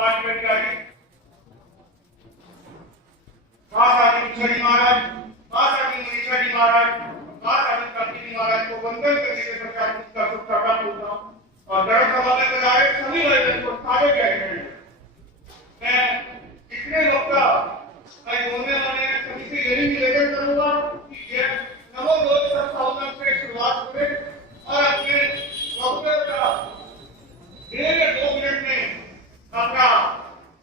महाराज, महाराज को वंदन करने के पश्चात उसका शुभकामना बोलता हूँ और दर्द समाने के आए सभी लोगों को सारे कहते हैं। मैं इतने लोग का बोलने वाले सभी से यही निवेदन करूंगा कि ये नमो रोज सत्सावधान से शुरुआत करें और अपने वक्तव्य का 1-2 मिनट में अपना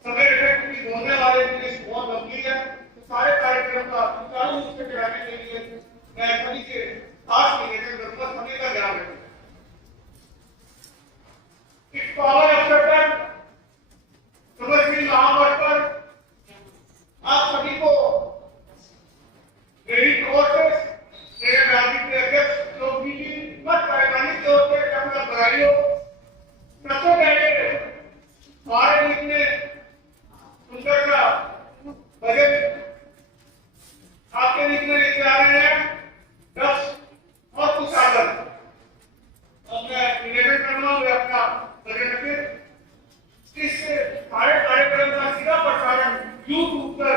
समय रखें, क्योंकि बोलने वाले के लिए बहुत लंबी है। तो सारे कार्यक्रम का सुचारू रूप से चलाने के लिए मैं सभी से खास निवेदन करूंगा, समय का ध्यान रखें। इस पावन अवसर पर समस्त महावर्ष पर आप सभी को मेरी ओर से, मेरे राज्य के अध्यक्ष योगी जी, मत कार्यकारिणी की ओर से अपना बधाई हो। सबसे पहले हमारे बीच में सुंदर सा बजट आपके बीच में लेके आ रहे हैं 10 और कुछ साधन। और मैं निवेदन करना हूँ अपना बजट के इस सारे कार्यक्रम का सीधा प्रसारण यूट्यूब पर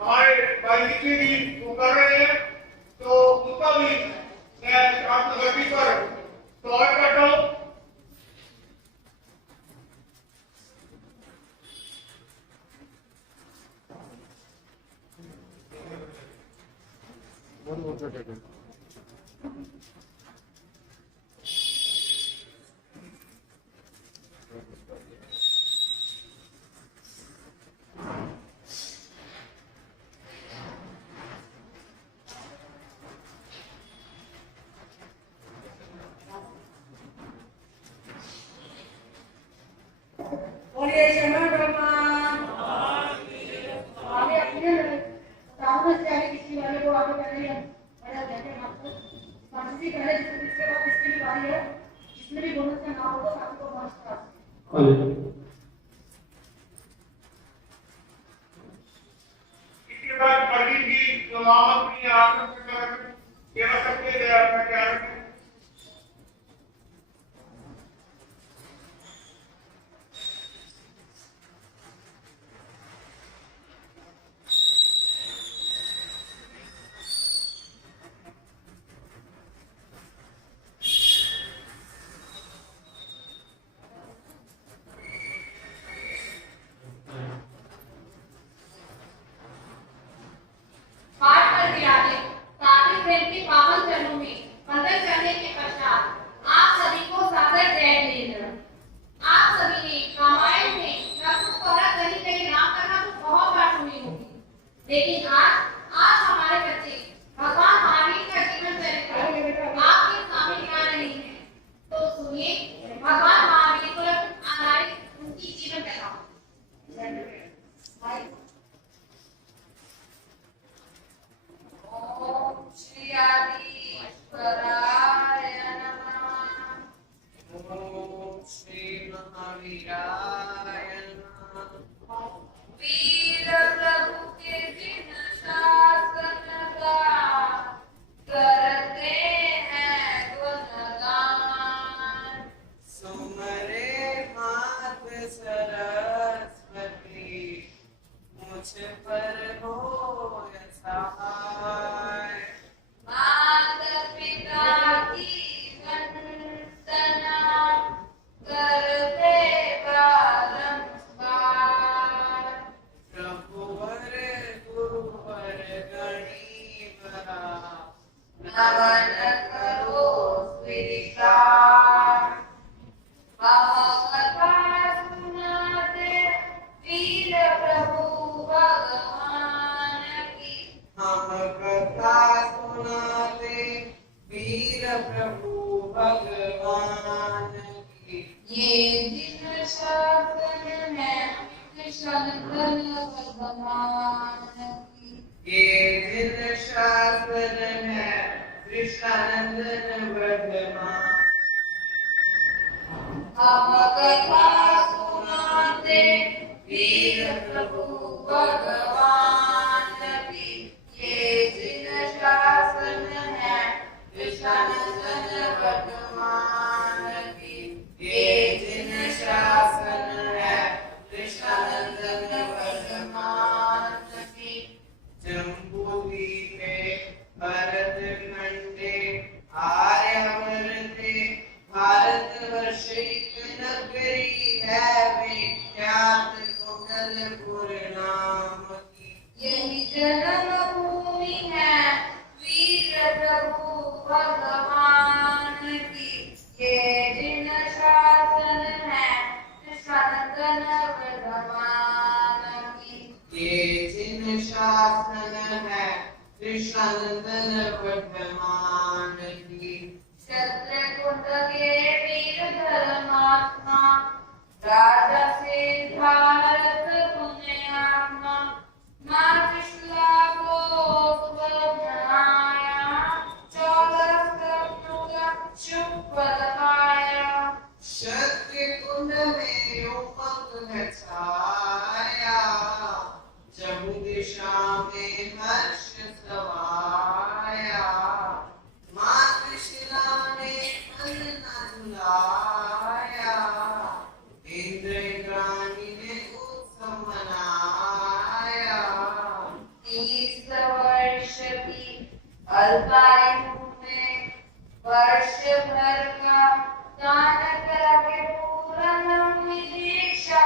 हमारे भाई जी वो कर रहे हैं, तो उनका भी मैं आपकी पर स्वागत करता हूँ। इसके बाद प्रवीण जी जो मामले ये सकते हैं क्या रखें। लेकिन आज हमारे बच्चे भगवान महावीर का जीवन चरित्र आपके सामने आ रहे हैं, तो सुनिए भगवान महावीर पर आधारित उनकी जीवन कथा। ओम श्री आदि ईश्वराय नमः। ओम श्री महावीराय नमः। वीर प्रभु के जिन शासन का करते हैं गुणगान, सुमरे मात सरस्वती मुझ पर हो सहाय। माता पिता की वंदना करते बारंबार, प्रभुवर गुरुवर गणिवरा नमन करो स्वीकार। कथा सुनाते वीर प्रभु भगवान की, हम कथा सुनाते वीर प्रभु भगवान की। ये जिन शासन है कृष्णनंदन भगवान की। ये जिन शासन है कृष्णानंदन वर्धमान। हम कथा सुनाते वीर प्रभु भगवान की। ये जिन शासन है कृष्णानंदन भगवान की। ये जिन शासन है कृष्णा जलपुर नाम की। यही जन्मभूमि है वीर प्रभु भगवान की। ये जिन शासन है कृष्णानंदन वर्धमान की। ये जिन शासन है कृष्णानंदन वर्धमान की। शत्रुकुंड के वीर धर्मात्मा राजा सिद्धार्थ पुण्यात्मा मां त्रिशूला को बनाया 14 कपूला शुभ लगाया। शत्रुकुंड में उमंग है छाया जम्मू दिशा में हर्ष सवाया। मां त्रिशूला ने अंगना झुलाया इंद्र इंद्राणी ने उत्सव मनाया। 30 वर्ष की अल्पायु में वर्ष भर का दान करके पूर्ण दीक्षा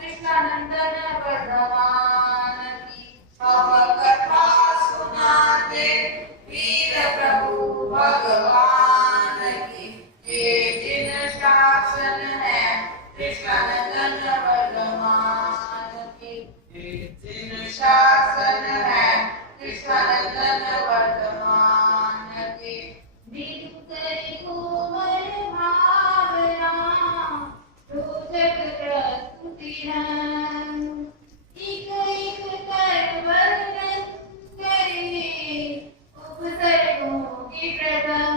कृष्णानंदन वर्धमान की। हम कथा सुनाते वीर प्रभु भगवान की। ये जिन शासन है कृष्णानंदन वर्धमान की। ये जिन शासन है कृष्णानंदन वर्धमान के। विद्युत कोमल भावना रोचक प्रस्तुति एक एक कर वर्णन करिए उपसर्गों की प्रथम।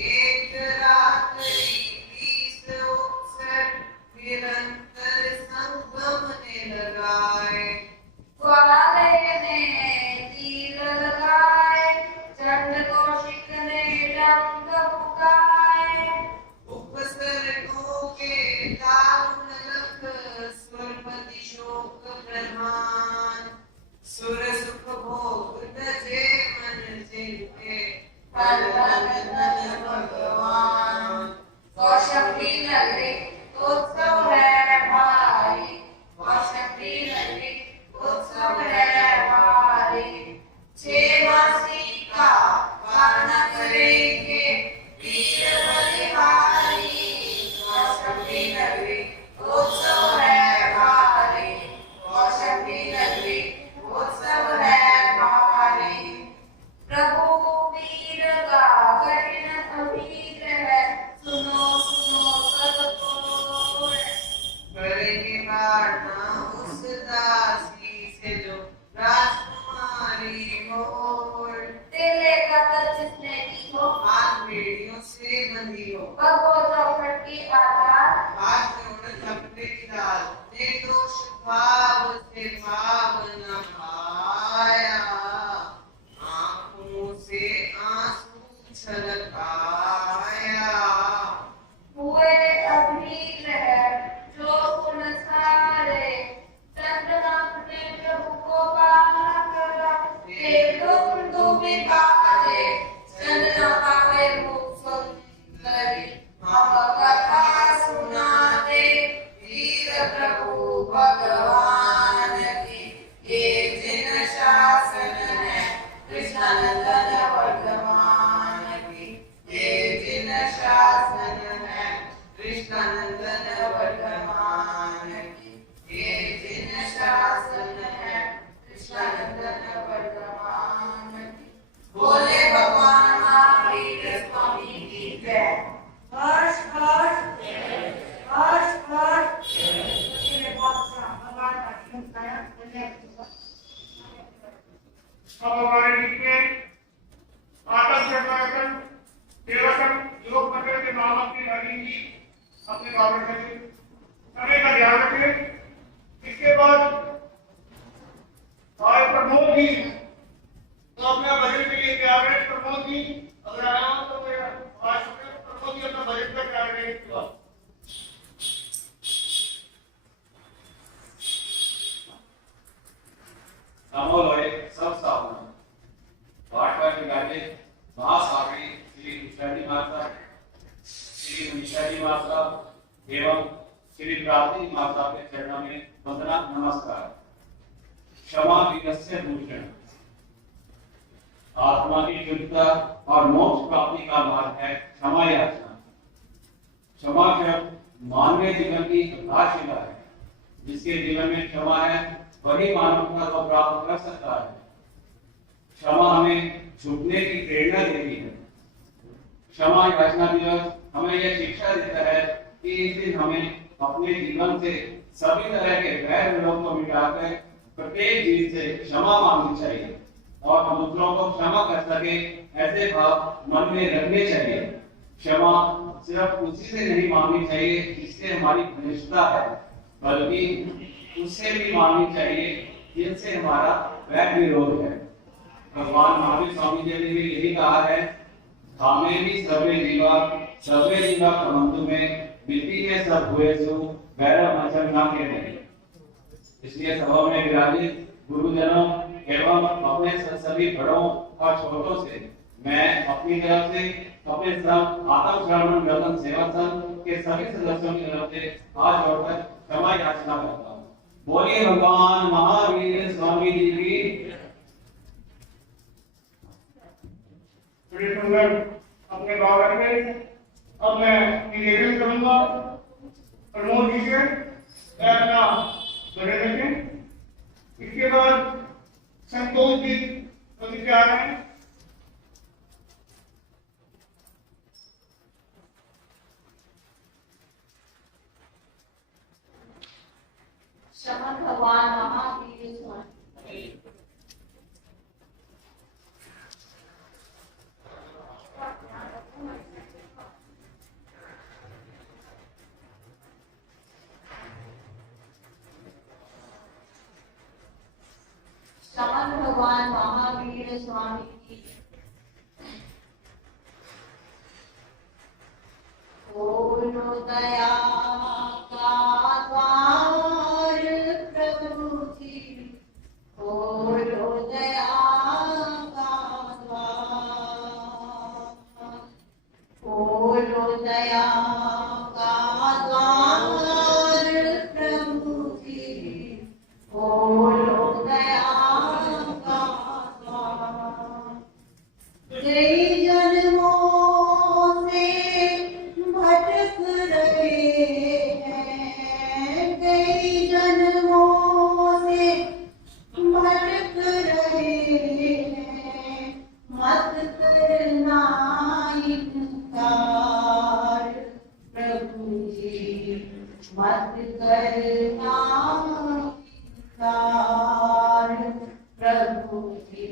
एक रात्रि 20 उपसर्ग निरंतर संगमने लगाए। ग्वालय ने तीर लगाए चंड कौशिक ने डंक फुकाए। उपसर्गों के दारुण लख स्वरपति शोक प्रधान। सुर सुख भोग तजे मन जिनके धन धन धन भगवान। कौशंबी नगरी उत्सव है भारी। कौशंबी नगरी उत्सव है भारी। 6 मासी का गाना करेंगे वीर बलिहारी। कौशंबी नगरी उत्सव है भारी। कौशंबी नगरी उत्सव है भारी। प्रभु वीर का कठिन अभीत है सुनो सुनो सब कोई। करेंगे वार्ता उस दासी से जो राजकुमारी हो। तेले का तल जिसने की हो हाथ बेड़ियों से बंधी हो। भगवो चौखट की आधार। हाथ जोड़ थपड़े की डाल ने दोष भाव से भाव न पाया। आंखों से आंसू छलकाया। हुए अभीत है जो गुण सारे। चंद्रनाथ ने प्रभु को बाला करा धुंधु बिकारे। चंद्रमा पावे रूप सुंदरी हम कथा सुनाते वीर प्रभु भगवान की। ये जिन शासन है कृष्णानंदन वर्धमान की। ये जिन शासन है कृष्णानंदन वर्धमान की। ये जिन शासन है कृष्णानंदन वर्धमान की। बोले भगवान महावीर स्वामी की जय। हर्ष हर्ष हर्ष हर्ष। अब हमारे बीच में आतंक सेवाकन सेवकन योग मंडल के महामंत्री नवीन जी अपने भाषण करेंगे। समय का ध्यान रखें। इसके बाद हमारे प्रमोद जी तो अपना बजट के लिए तैयार है। प्रमोद जी अगर आया हो तो मैं आज प्रमोद जी अपना बजट का तैयार करें। नमोलोय सब सावधान। वाटवा के गाजे महासागरी श्री कृष्णाजी माता, श्री मुनिषाजी माता एवं श्री प्रार्थी माता के चरणों में वंदना नमस्कार। क्षमा विनस्य भूषण। आत्मा की शुद्धता और मोक्ष प्राप्ति का मार्ग है क्षमा याचना। क्षमा शब्द मानवीय जीवन की आधारशिला है। जिसके जीवन में क्षमा है वही मानवता को प्राप्त कर सकता है। क्षमा हमें झुकने की प्रेरणा देती है। क्षमा याचना दिवस हमें यह शिक्षा देता है कि इस दिन हमें अपने जीवन से सभी तरह के वैर विरोध को मिटाकर प्रत्येक जीव से क्षमा मांगनी चाहिए और दूसरों को क्षमा कर सके ऐसे भाव मन में रखने चाहिए। क्षमा सिर्फ उसी से नहीं मांगनी चाहिए जिससे हमारी घनिष्ठता है, बल्कि उससे भी मांगनी चाहिए जिनसे हमारा वैर विरोध है। भगवान महावीर स्वामी जी ने भी यही कहा है, धामे भी सर्वे जीवा परंतु में विधि में सब हुए सो वैरव मचन ना के नहीं। इसलिए सभा में विराजित गुरुजनों एवं अपने सभी बड़ों और छोटों से मैं अपनी तरफ से अपने सब आत्म श्रवण रतन सेवा संघ के सभी सदस्यों की तरफ से हाथ जोड़कर क्षमा याचना करता हूँ। बोलिए भगवान महावीर स्वामी जी की। बड़ी सुंदर अपने भाव रखे। अब मैं निवेदन करूंगा प्रमोद जी से अपना बड़े रखें। इसके बाद संतोष जी प्रतिक्रिया रहे। क्षमा भगवान महावीर स्वामी। समर्थ भगवान महावीर स्वामी की। खोलो दया का द्वार प्रभु जी, खोलो दया का द्वार, खोलो दया का द्वार प्रभु जी, खोलो दया का द्वार। कई जन्मों से भटक रहे हैं, कई जन्मों से भटक रहे हैं, मत करना इनकार प्रभु जी, मत करना इनकार प्रभु जी,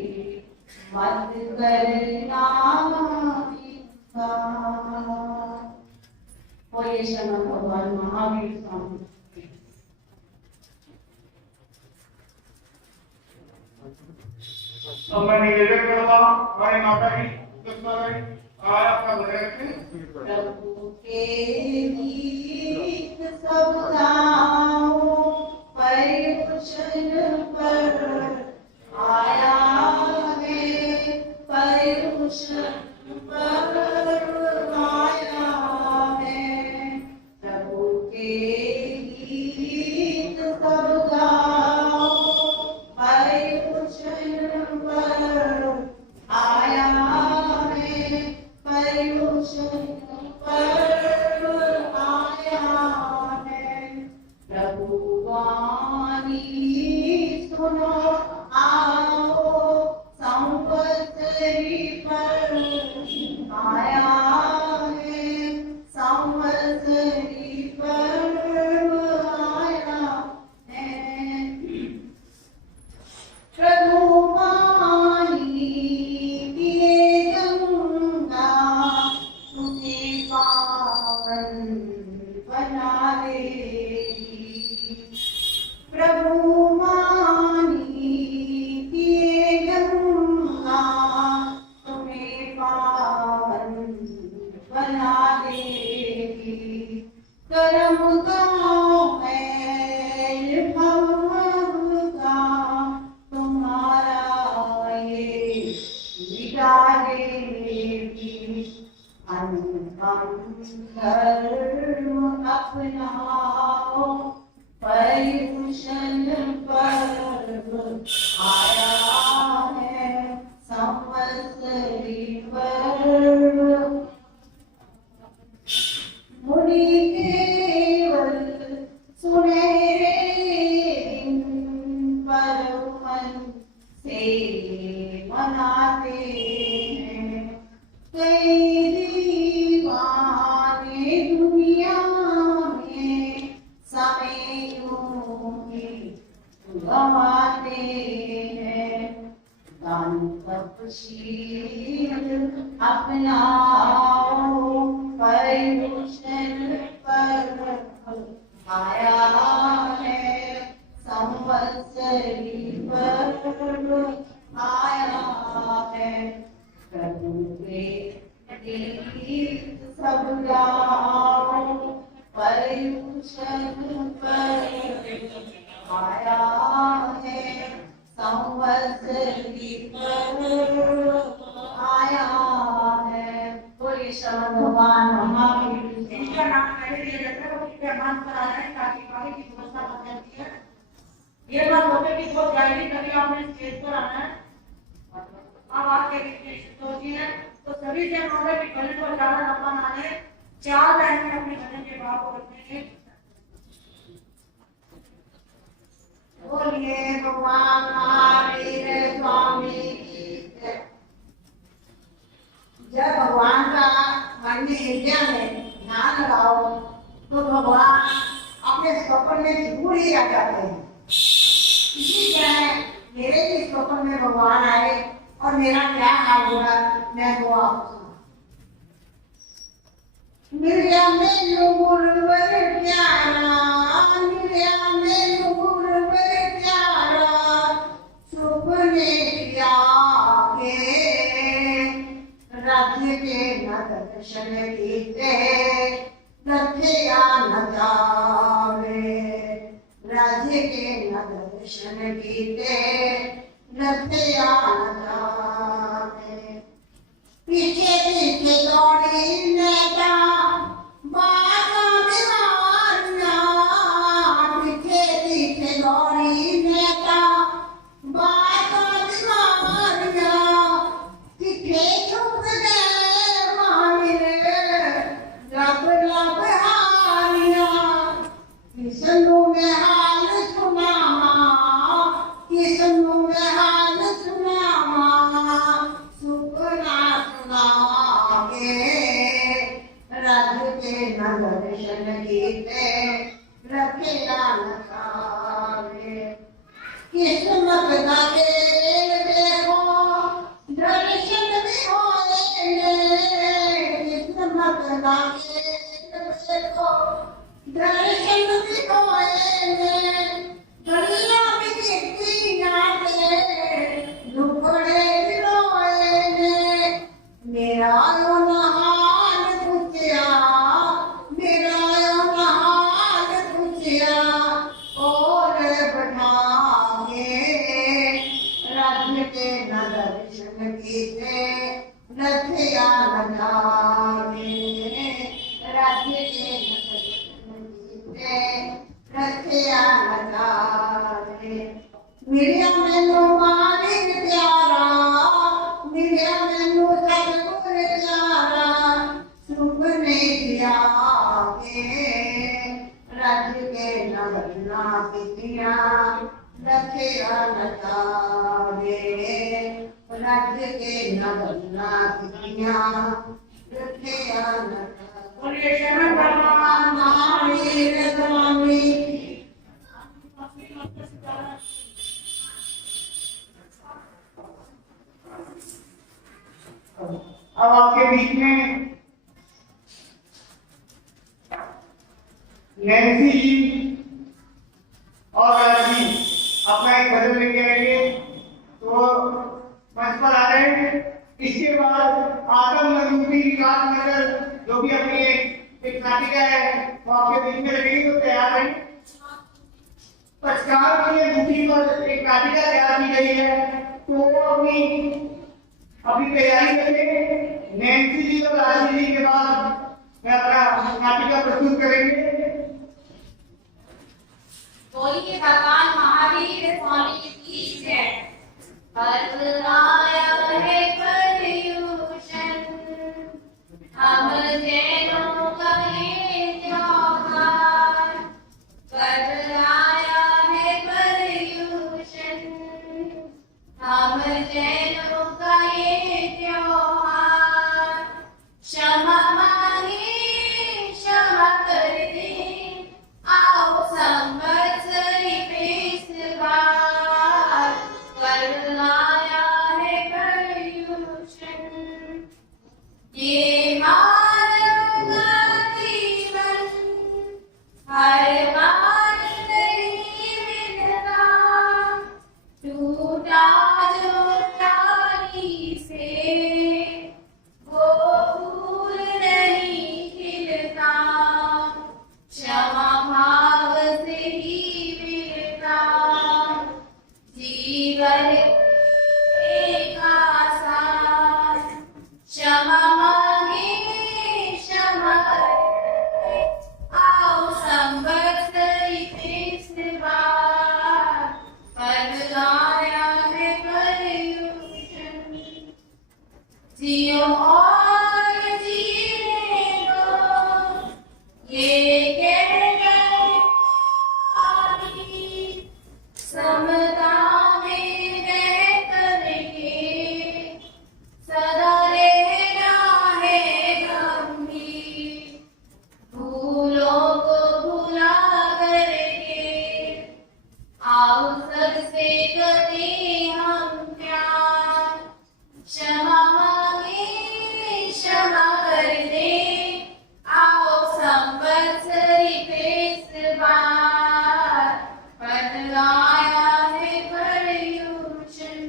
मत करना इनकार। बोलिए क्षमा भगवान महावीर स्वामी। अब मैं निवेदन करूंगा हमारी माता जी आज आपका बड़े रखें। प्रभु के गीत सब गाओ, पर्युषण पर आया है, पर्युषण पर आया है। प्रभु के गीत सब गाओ, पर्युषण पर आया है, पर्युषण पर आया है। प्रभु वाणी सुनो आओ, संवत्सरी पर आया है, संवत्सरी पर आया है। प्रभु पानी पिए गंगा, तुम्हें पावन बना देगी। प्रभु पानी पिए गंगा, तुम्हें पावन बना देगी। कर्म का मैल भव का तुम्हारा ये मिटा देगी। अनुपम धर्म अपनाओ, गवाते हैं। दान तपशील अपनाओ, पर्युषण पर आया है, संवत्सरी पर्व आया है। प्रभु के गीत सब गाओ, पर्युषण पर्व आया है, संवत्सरी पर्व आया है। बोलिए श्रवण भगवान महावीर जिनका नाम पहले दिया जाता है वो कृपया मान पर आ जाए ताकि आगे की व्यवस्था बन जाती है। ये बात होते कि बहुत जाहिर तभी आपने स्टेज पर आना है। अब आपके बीच में शुद्धोजी है तो सभी जन होंगे कि भजन को ज्यादा लंबा ना ले, 4 लाइन में अपने भजन के भाव को रखेंगे। बोलिए भगवान महावीर स्वामी की जय। जब भगवान का मन में हृदय में ध्यान लगाओ तो भगवान अपने स्वप्न में जरूर ही आ जाते हैं। इसी तरह मेरे भी स्वप्न में भगवान आए और मेरा क्या हाल हुआ मैं वो आपको मिलिया में नूर बर प्यारा, मिलिया में नूर बर प्यारा, सुपने किया के राज्य के न दर्शन कीते, रथिया न जावे। राज्य के न दर्शन कीते, रथिया न जावे। पीछे पीछे दौड़ी नेता बागा बीमारियां, पीछे पीछे दौड़ी नेता बागा बीमारियां, किथे छुप गए माहिर लब लब हारियां। किसनु में हाल सुनावा, किसनु में हाल सुनावा, सुपना सुनागे। राज्य के न दर्शन कीते, रखेगा न खावे। किस्मत का खेल देखो, दर्शन भी होएंगे। किस्मत का खेल देखो, दर्शन भी होएंगे। दुनिया में कितनी नाते, दुखड़े भी रोएंगे। मेरा यो नहाल पूछया, मेरा यो नहाल पूछया, और बैठागे। राज्य के न दर्शन कीते, रथिया न जावे। राज्य के न दर्शन कीते, रथिया न जावे। मिलिया मैनू मालिक प्यारा, मिलिया मैनू सतगुर प्यारा, सुपने किया के राज्य के न बदना कीतिया, रथिया न जावे। राज्य के न बदना कीतिया, रथिया न जावे। बोलिए शरण भगवान महावीर स्वामी की। अब आपके बीच में नैन्सी जी और राजी अपना एक भजन लेके आएंगे तो मंच पर आ रहे हैं। इसके बाद आदम नरूपी विकास नगर जो भी अपनी एक नाटिका है वो आपके बीच में लगेगी तो तैयार है। पचकार की ड्यूटी पर एक नाटिका तैयार की गई है तो वो अपनी तैयारी करेंगे। नैन्सी जी और राजी जी के बाद मैं अपना नाटिका प्रस्तुत करेंगे। बोलिए भगवान महावीर स्वामी की जय। पर्व आया है पर्युषण, हम जैनों का ये त्योहार। पर्व आया है पर्युषण, हम जैनों का ये त्योहार। क्षमा मांगे क्षमा कर दे, आओ संवत्सरी समता में रह करके सदा रहना है गंभीर, भूलों को भुला करके आओ सबसे करें हम प्यार, क्षमा मांगे क्षमा कर दे, आओ संवत्सरी पे इस बार, पद आया है पर्युषण,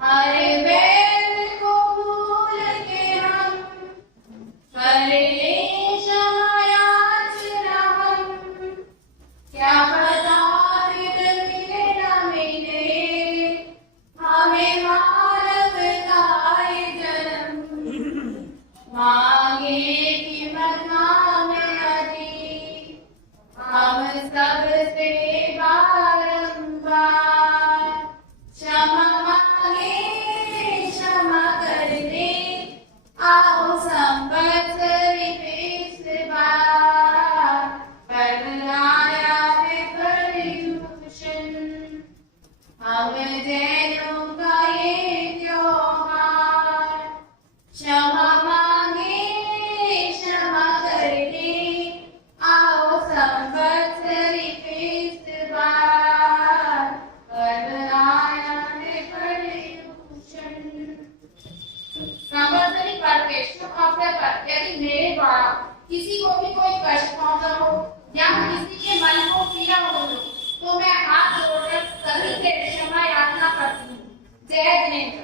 हर बैर को भूल के हम कर ले क्षमायाचना हम, क्या पता फिर मिले न मिले हमें मानवता ये जन्म, मांगे कि मकाम अदी हम सबसे बारंबार, क्षमा मांगे क्षमा कर दे, आओ संवत्सरी पे इस बार, पद आया है पर्युषण, हम जैनों का ये त्योहार, क्षमा मांगे क्षमा कर दे, आओ संवत्सरी पे इस बार, पद आया है पर्युषण। संवत्सरी पर्व के शुभ अवसर पर यदि मेरे द्वारा किसी को भी कोई कष्ट पहुंचा हो या किसी के मन को पीड़ा हो तो मैं हाथ जोड़कर सभी से क्षमा याचना करती हूँ। जय जिनेन्द्र।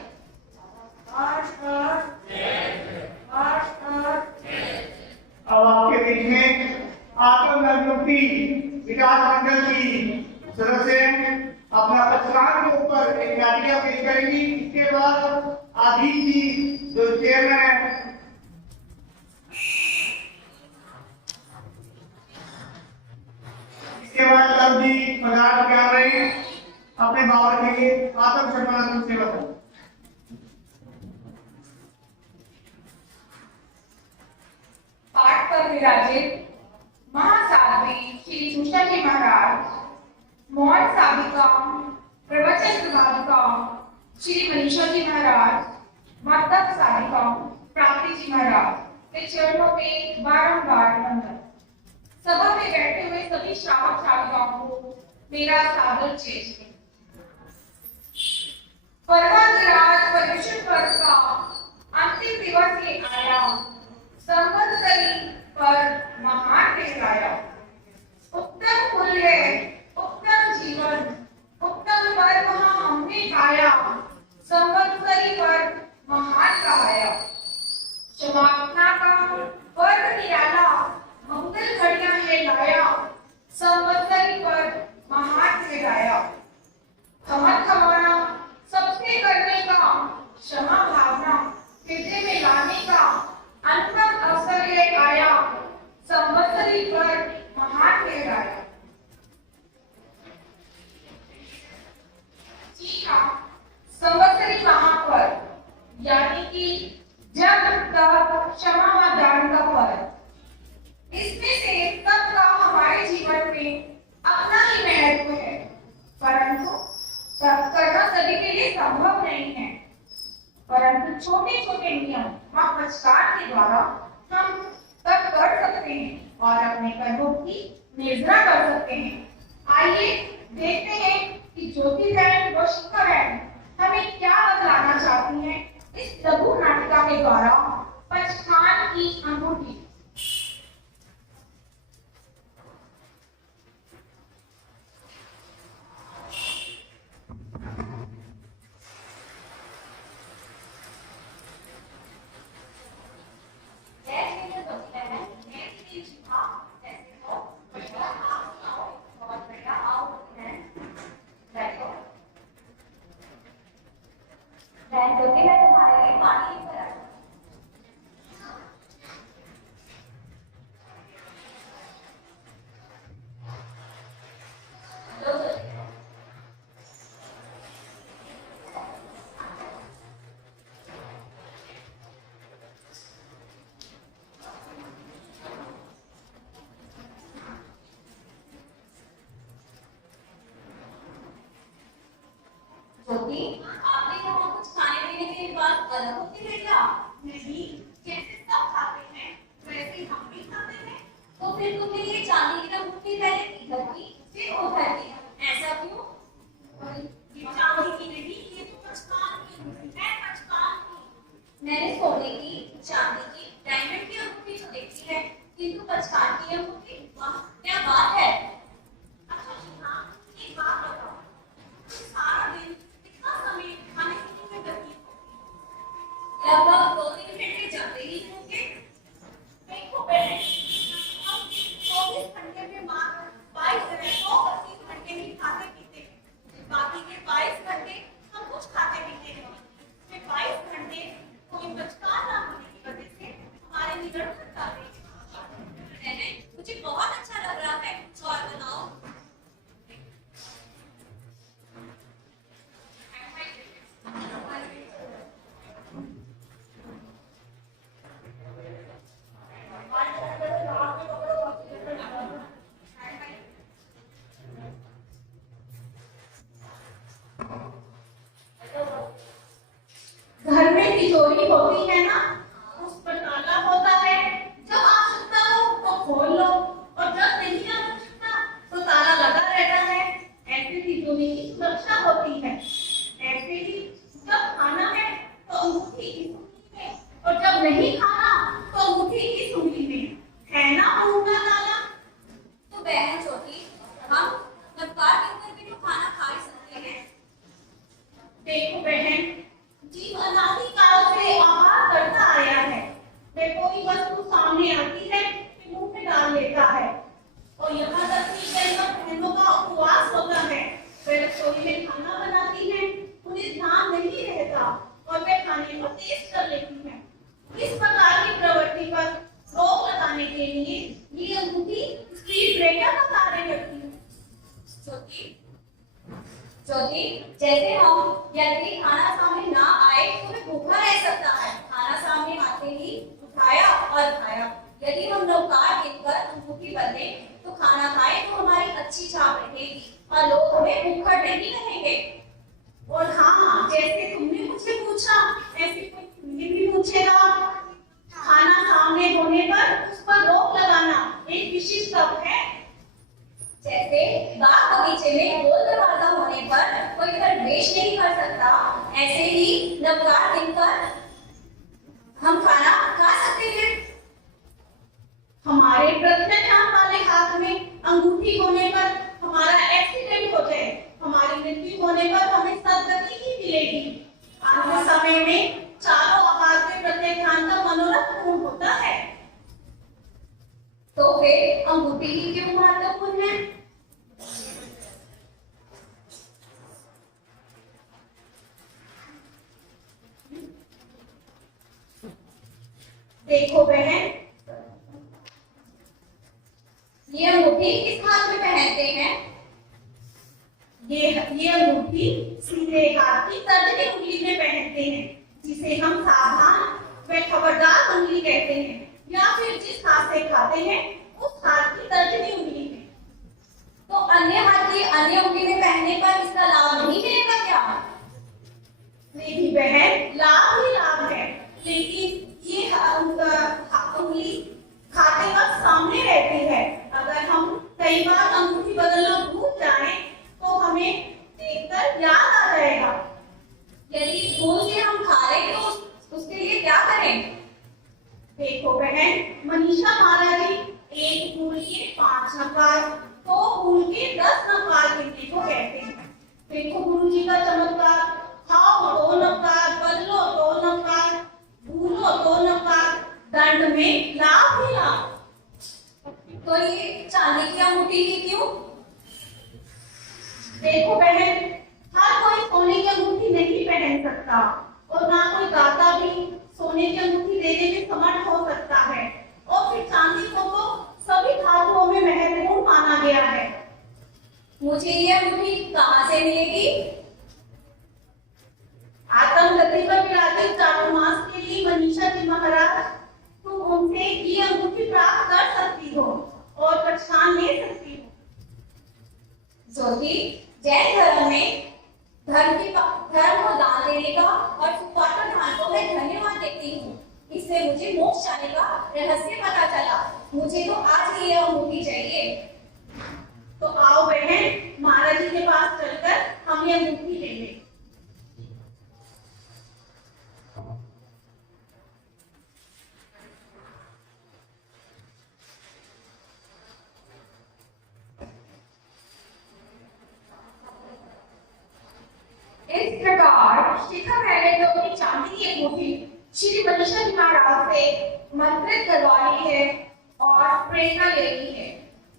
अब आपके बीच में आत्मनिर्भर विकास मंडल की सदस्य अपना प्रस्थान के ऊपर एक नाटिका पेश करेंगी। इसके बाद आदि जी जो चेयरमैन है इसके बाद तब जी प्रधान कर रहे हैं अपने भाव रखेंगे आत्म सम्मान सेवा का। पाठ पर विराजित महासाध्वी श्री सुषमा जी महाराज, मौन साधिका प्रवचन प्रभाविका श्री मनीषा जी महाराज, मद्दत साधिका प्राप्ति जी महाराज के चरणों में बारंबार वंदन। सभा में बैठे हुए सभी श्रावक श्राविकाओं को मेरा सादर चेष्ट। पर्वतराज पर्युषण पर्व का अंतिम दिवस ये आया, संवत्सरी पर महान कहलाया। उत्तम मूल्य उत्तम जीवन उत्तम पर वहां हमने पाया, संवत्सरी पर महान कहाया। क्षमापना का वर्ग निराला मंगल घड़ियां है लाया, संवत्सरी पर महान कहलाया। समर्थ हमारा सबसे करने का क्षमा भावना हृदय में लाने का अनंत अवसर ये आया, संवत्सरी पर महान कहलाया। जी हाँ, संवत्सरी महापर्व यानी कि जब तक क्षमा व दान का पर्व। इसमें से सबका हमारे जीवन में अपना ही महत्व है, परंतु तब करना सभी के लिए संभव नहीं है। परंतु छोटे छोटे नियम व आचरण के द्वारा हम तब कर सकते हैं और अपने कर्मों की निर्जरा कर सकते हैं। आइए देखते हैं कि ज्योति बहन व शिखा बहन हमें क्या बतलाना चाहती हैं इस लघु नाटिका के द्वारा पंचखान की अंगूठी। ज्योति, आपके यहाँ कुछ खाने पीने के बाद अलग होती है क्या? नहीं, जैसे सब खाते हैं वैसे हम भी खाते हैं। तो फिर तुमने ये चांदी की अंगूठी पहले इधर की फिर उधर की, ऐसा क्यों? ये चांदी की नहीं, ये तो पचकान की अंगूठी है, पचकान की। मैंने सोने की, चांदी की, डायमंड की अंगूठी तो देखी है, किंतु पचकान की अंगूठी, वाह क्या बात है। अच्छा सुना, एक बात बताओ, सारा दिन कितना समय खाने पीने में व्यतीत होती है? लगभग 2-3 घंटे जाते ही होंगे। देखो बहन, हम 24 घंटे में मात्र 22 घंटे ही खाते पीते हैं, बाकी के 22 घंटे हम कुछ खाते पीते हैं। ये 22 घंटे कोई पचकान ना होने की वजह से हमारे निरर्थक जाते हैं। मुझे बहुत अच्छा लग रहा है, कुछ और बताओ। घर में तिजोरी होती है ना, उस पर ताला होता है। जब आवश्यकता हो तो खोल लो और जब नहीं आवश्यकता तो ताला लगा रहता है। ऐसे तिजोरी की सुरक्षा होती है। ऐसे ही जब खाना है तो अंगूठी की सुंगली में और जब नहीं खाना तो अंगूठी की सुंगली में, है ना उनका ताला? तो बहन ज्योति, हम नवकार देकर भी तो खाना खा ही सकते हैं। देखो बहन, जीव अनादि काल से आहार करता आया है। वे कोई वस्तु सामने आती है कि मुंह में डाल लेता है, और यहाँ तक कि कई बार बहनों का उपवास होता है। वे रसोई में खाना बनाती हैं, उन्हें ध्यान नहीं रहता और वे खाने को टेस्ट कर लेती हैं। इस प्रकार की प्रवृत्ति पर रोक लगाने के लिए ये अंगूठी स्पीड ब्रेकर का कार्य करती है। ज्योति, जैसे हम यदि खाना सामने ना आए तो वे भूखा रह सकता है, खाना सामने आते ही उठाया और खाया। यदि हम नवकार देकर अंगूठी बदले तो खाना खाए तो हमारी अच्छी छाप रहेगी और लोग हमें भूखा नहीं कहेंगे। और हाँ, जैसे तुमने मुझसे पूछा ऐसे कोई तुमने भी पूछेगा। खाना सामने होने पर उस पर रोक लगाना एक विशिष्ट तप है। जैसे बाग बगीचे में गोल दरवाजा होने पर कोई प्रवेश नहीं कर सकता, ऐसे ही नवकार दिन पर हम खाना खा सकते हैं। हमारे प्रत्याख्यान वाले हाथ में अंगूठी होने पर हमारा एक्सीडेंट हो जाए, हमारी मृत्यु होने पर हमें सदगति ही मिलेगी। अंत समय में चारों हाथ में प्रत्याख्यान का मनोरथ पूर्ण होता है। तो फिर अंगूठी ही क्यों महत्वपूर्ण है? देखो बहन, ये अंगूठी किस हाथ में पहनते हैं? ये अंगूठी सीधे हाथ की तर्जनी उंगली में पहनते हैं, जिसे हम सावधान व खबरदार उंगली कहते हैं, या फिर जिस हाथ से खाते हैं उस हाथ की तर्जनी उंगली में। तो अन्य हाथ की अन्य उंगली में पहनने पर इसका लाभ नहीं मिलेगा क्या? नहीं बहन, लाभ ही लाभ है, लेकिन ये उंगली खाते वक्त सामने रहती है। अगर हम कई बार अंगूठी बदलना भूल जाएं तो हमें देखकर याद आ जाएगा। यदि भूल से हम खा रहे तो उसके लिए क्या करें? देखो बहन, मनीषा महाराज जी एक फूल के 5 नकार, 2 फूल के 10 नकार गिनने को कहते हैं। देखो गुरु जी का चमत्कार, खाओ 2 नकार, बदलो 2 नकार, भूलो 2 नकार, दंड में लाभ ही लाभ। तो ये चांदी की अंगूठी ही क्यों? देखो बहन, हर कोई सोने की अंगूठी नहीं पहन सकता और ना कोई दाता भी सोने की अंगूठी देने में समर्थ हो सकता है। और फिर चांदी को तो सभी धातुओं में महत्वपूर्ण माना गया है। मुझे ये अंगूठी कहाँ से मिलेगी? आत्मगति पर विराजित चातुर्मास के लिए मनीषा जी महाराज, तुम उनसे ये अंगूठी प्राप्त कर सकती हो और पहचान ले सकती हो। ज्योति, जैन धर्म में धर्म को दान देने का और सुपात्र दान को मैं धन्यवाद देती हूँ। इससे मुझे मोक्ष जाने का रहस्य पता चला। मुझे तो आज ही यह मूर्ति चाहिए। तो आओ बहन, महाराज जी के पास चलकर हम यह मूर्ति लेंगे। इस प्रकार शिखा पहले तो अपनी चांदी की एक मूर्ति श्री मनीषा जी महाराज से मंत्रित करवा ली है और प्रेरणा ले ली है।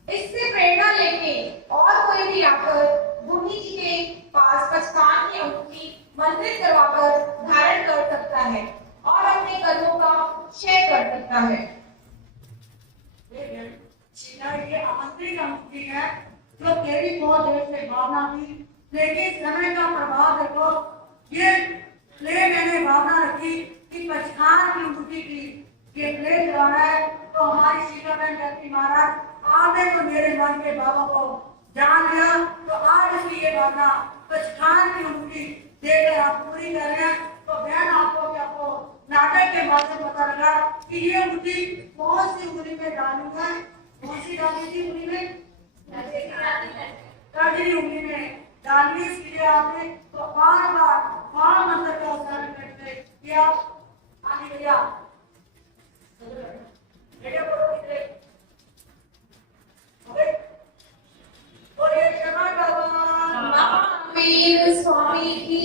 इससे प्रेरणा लेके और कोई भी आकर भूमि जी के पास पचकान की अंगूठी मंत्रित करवाकर धारण कर सकता है और अपने कर्मों का क्षय कर सकता है। ये आंतरिक अंगूठी है जो तेरी बहुत देर से भावना थी, लेकिन समय का प्रभाव देखो, ये प्ले मैंने भावना रखी कि पचकान की अंगूठी की ये प्ले जो है तो हमारी शिखा बहन कहती महाराज आपने तो मेरे मन के भावों को जान लिया, तो आज इसकी ये भावना पचकान की अंगूठी देकर आप पूरी कर रहे हैं। तो बहन आपको क्या को नाटक के माध्यम पता लगा कि ये अंगूठी कौन सी उंगली में डालू है, कौन सी डाली थी उंगली में, कजरी उंगली में डाली। इसलिए आपने तो बार बार मंत्र का उच्चारण करते किया। आगे भैया बोलिए क्षमा भगवान महावीर स्वामी की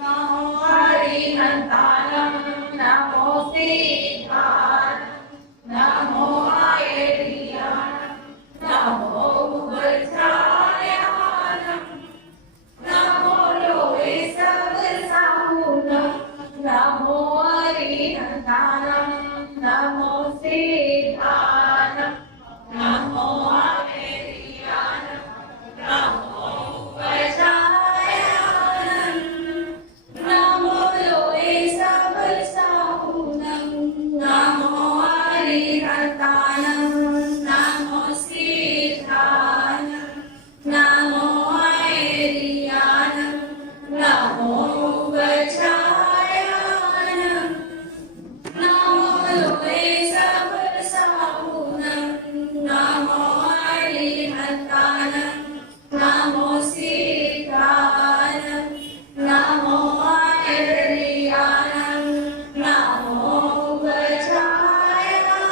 नमो हरिहंतानम नमो सिद्धानम नमो आयर्यानम नमो वज्रायानम नमो लोहे सब साहुनम नमो हरिहंतानम नमो सिद्धानम नमो आयर्यानम नमो वज्रायानम नमो लोहे सब साहुनम नमो हरिहंतानम नमो सिद्धानम नमो आयर्यानम नमो वज्रायानम नमो लोहे सब साहुनम नमो हरिहंतानम नमो सिद्धानम नमो आयर्यानम नमो वज्रायानम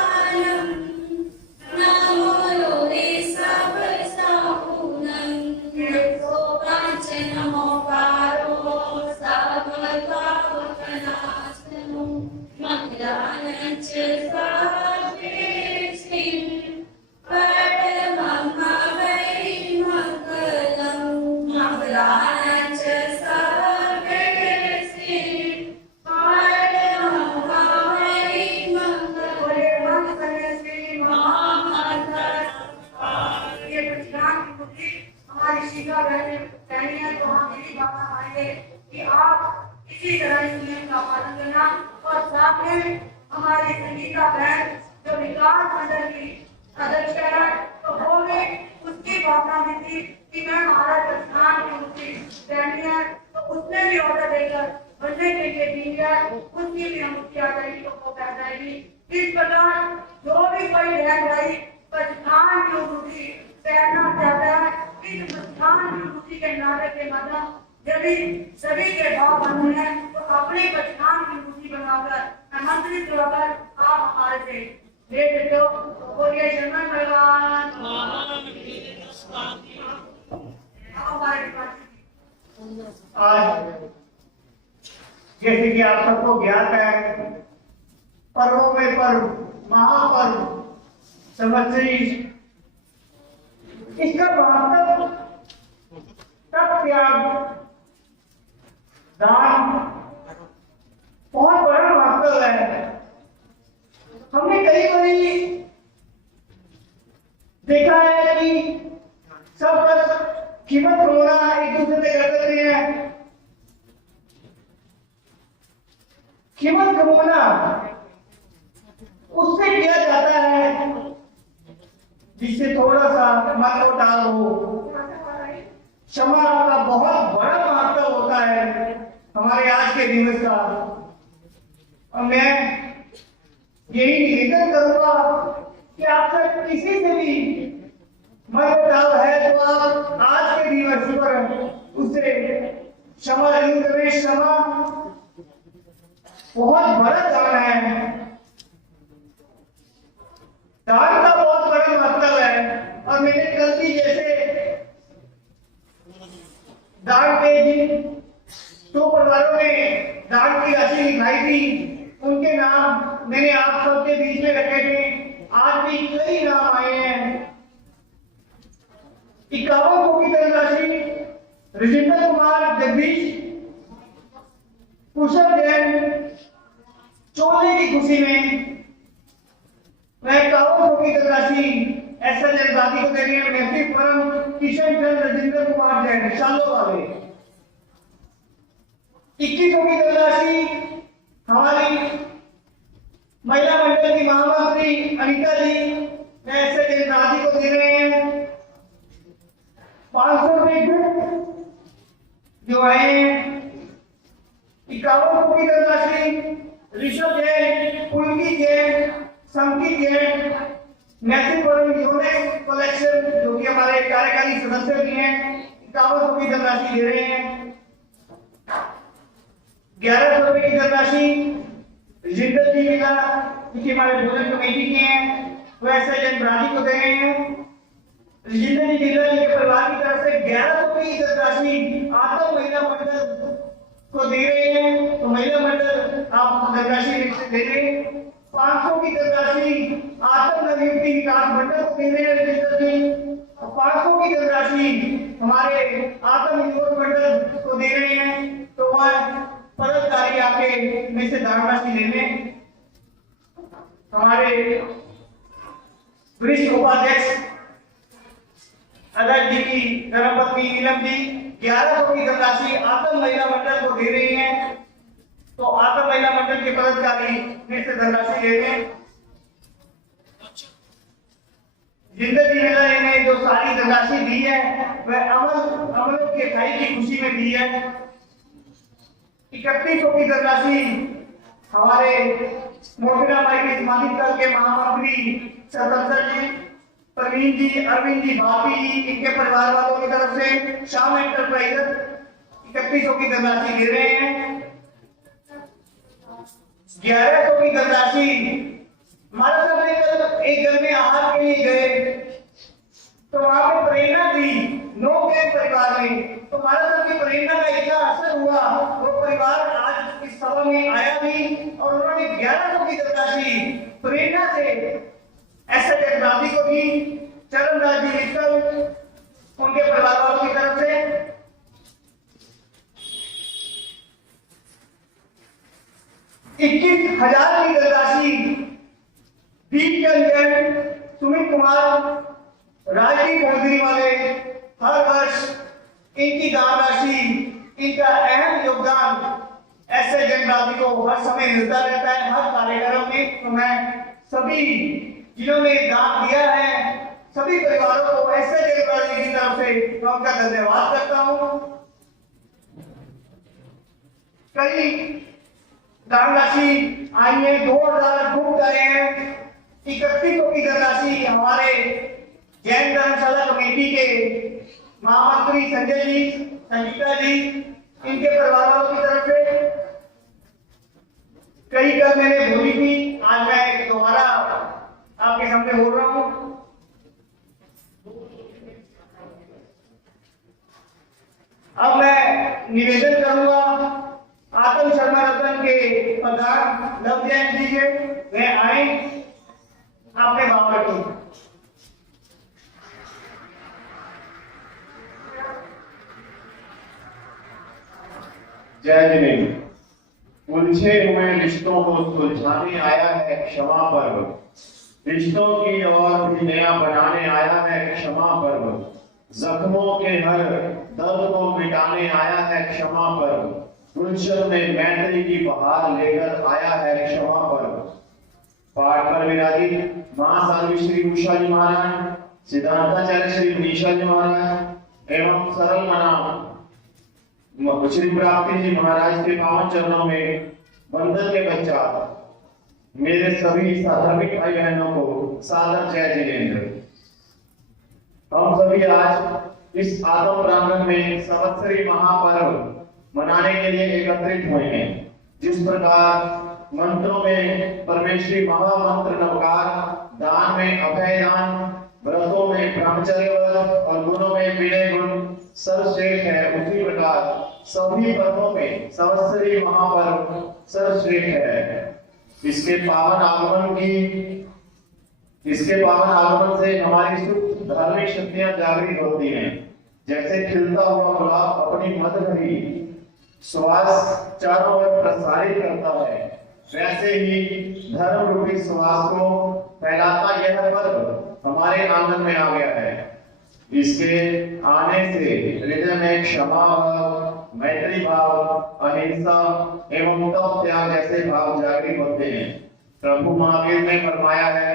नमो लोहे सब साहुनम पंच नमो पारो सर्वपापनाशनो मंगलानंच सर्वेष्टिं परमं वै मंगलम् मंगलानंच सर्वेष्टिं परमं वै मंगलम् ये पचकान की बुद्धि हमारी शिखा बहन कहनी है। तो हम यही बात आएंगे कि आप इसी तरह इस नियम का पालन करना। और साथ में हमारी संगीता बहन जो विकास मंडल की सदस्य है, तो वो भी उसकी भावना भी थी कि मैं महाराज पचकान की बुद्धि कहनी है, तो उसने भी ऑर्डर देकर बनने के लिए दी है। उसकी भी अंगूठी आ जाएगी तो वो कह जाएगी। इस प्रकार जो भी कोई बहन भाई पचकान की अंगूठी कहना चाहता है, इस पचकान की अंगूठी के नारे के माध्यम यदि सभी के भाव बनने हैं तो अपनी पचकान की अंगूठी बनाकर आमंत्रित होकर आप हमारे से ले देते हो। तो बोलिए शंकर भगवान हमारे पास। आज जैसे कि आप सबको ज्ञात है, पर्वों में पर्व, महापर्व संवत्सरी, इसका महत्व तप त्याग दान बहुत बड़ा महत्व है। हमने कई बारी देखा है कि सब बस कीमत होना एक दूसरे से कर सकते हैं। कीमत कमाना उससे किया जाता है जिससे थोड़ा सा मनमुटाव हो। क्षमा का बहुत बड़ा महत्व होता है हमारे आज के दिवस का, और मैं यही निवेदन करूंगा कि आपसे किसी से भी मनमुटाव है तो आप आज के दिवस पर उससे क्षमा जरूर करें। क्षमा बहुत बड़ा दान है, दान का बहुत बड़ा मतलब है। और मैंने कल भी जैसे दान के जिन 2 परिवारों ने दान की राशि लिखाई थी उनके नाम मैंने आप सबके बीच में रखे थे। आज भी कई नाम आए हैं। 51 की धनराशि राजेंद्र कुमार जगदीश कुशल जैन चोले की खुशी में मैं 51 की धनराशि ऐसा जनजाति को दे रही है। मैत्री परम किशन चंद्र राजेंद्र कुमार जैन शालों वाले। 21 की धनराशि हमारी महिला मंडल की महामंत्री अनिता जी मैं ऐसे जनजाति को दे रहे हैं। 500 रुपये जो है 51 की धनराशि ऋषभ जैन, पुलकी जैन, संकी जैन, मैथिपुरम यूनिक कलेक्शन जो कि हमारे कार्यकारी सदस्य भी हैं 51 की धनराशि दे रहे हैं। 1100 रुपये की धनराशि जिंदल जी मिला क्योंकि हमारे भोजन कमेटी के हैं वो ऐसे जनजाति को दे रहे हैं। जिंदल जी मिला के परिवार की तरफ से 1100 की धनराशि आत्म महिला मंडल को दे रहे हैं। तो महिला मंडल आप धनराशि दे रहे हैं। 500 की धनराशि आत्म नियुक्ति विकास मंडल को दे रहे हैं रजिस्टर जी। 500 की धनराशि हमारे आत्म नियोजन मंडल को दे रहे हैं। तो वह पदाधिकारी आके में से धनराशि लेने हमारे वरिष्ठ उपाध्यक्ष अदर जी की धर्मपत्नी नीलम जी 1100 की धनराशि आत्म महिला मंडल को दे रही हैं। तो आत्म महिला मंडल के पदाधिकारी में से धनराशि ले लें। जिंदगी ने जो सारी धनराशि दी है वह अमलों के खाई की खुशी में दी है। 3100 की धनराशि हमारे मोटिना माई के समाधि स्थल के महामंत्री सतंसर जी, प्रवीण जी, अरविंद जी, भाभी जी, इनके परिवार वालों की तरफ से श्याम एंटरप्राइजेस 3100 की धनराशि दे रहे हैं। 1100 की धनराशि हमारे साथ एक घर में आहार के लिए गए तो वहां पे प्रेरणा दी 9 के परिवार में। तो हमारे साथ की प्रेरणा का इतना असर हुआ वो परिवार आज इस सभा में आया भी और उन्होंने 1100 की धनराशि प्रेरणा से ऐसे जनजाति को दी। चरणदास जी विठल उनके परिवार वालों की तरफ से 21,000 की धनराशि दीपचंद, सुमित कुमार, राजदीप मोदी वाले हर वर्ष इनकी दान राशि, इनका अहम योगदान ऐसे जनजाति को हर समय मिलता रहता है हर कार्यक्रम में। तो मैं सभी जिन्होंने दान दिया है सभी परिवारों को ऐसे जनजाति की तरफ से मैं उनका धन्यवाद करता हूं। कई दान राशि आई है, 2000 गुप्त आए हैं। 3100 की धनराशि हमारे जैन धर्मशाला कमेटी के महामंत्री संजय जी, संगीता जी, इनके परिवार वालों की तरफ से। कई कल मैंने बोली थी, आज मैं दोबारा आपके सामने बोल रहा हूं। अब मैं निवेदन करूंगा आत्म शर्मा रतन के प्रधान लव जैन जी के वह आए आपने बात रखी। जय जिनेन्द्र। उलझे हुए रिश्तों को सुलझाने आया है क्षमा पर्व। रिश्तों की और भी नया बनाने आया है क्षमा पर्व। जख्मों के हर दर्द को मिटाने आया है क्षमा पर्व। गुलशन में मैत्री की बहार लेकर आया है क्षमा पर्व। पाठ पर विराजित मां सर्वश्री उषा जी महाराज, सिद्धांताचार्य श्री मनीषा जी महाराज एवं सरल मना श्री प्राप्ति जी महाराज के पावन चरणों में वंदन के पश्चात मेरे सभी धार्मिक भाई बहनों को सादर जय जिनेन्द्र। हम सभी आज इस आदम प्रांगण में संवत्सरी महापर्व मनाने के लिए एकत्रित हुए हैं। जिस प्रकार मंत्रों में परमेश्वरी महामंत्र नवकार, दान में अभय दान, व्रतों में ब्रह्मचर्य व्रत और गुणों में विनय गुण सर्वश्रेष्ठ है, उसी प्रकार सभी पर्वों में संवत्सरी महापर्व सर्वश्रेष्ठ है। इसके पावन आगमन से हमारी सुख धार्मिक शक्तियां जागृत होती हैं। जैसे खिलता हुआ गुलाब अपनी मद भरी सुवास चारों ओर प्रसारित करता है, वैसे ही धर्म रूपी सुवास को फैलाता यह पर्व हमारे आंगन में आ गया है। इसके आने से हृदय में क्षमा भाव, मैत्री भाव, अहिंसा एवं तप त्याग जैसे भाव जागृत होते हैं। प्रभु महावीर ने फरमाया है,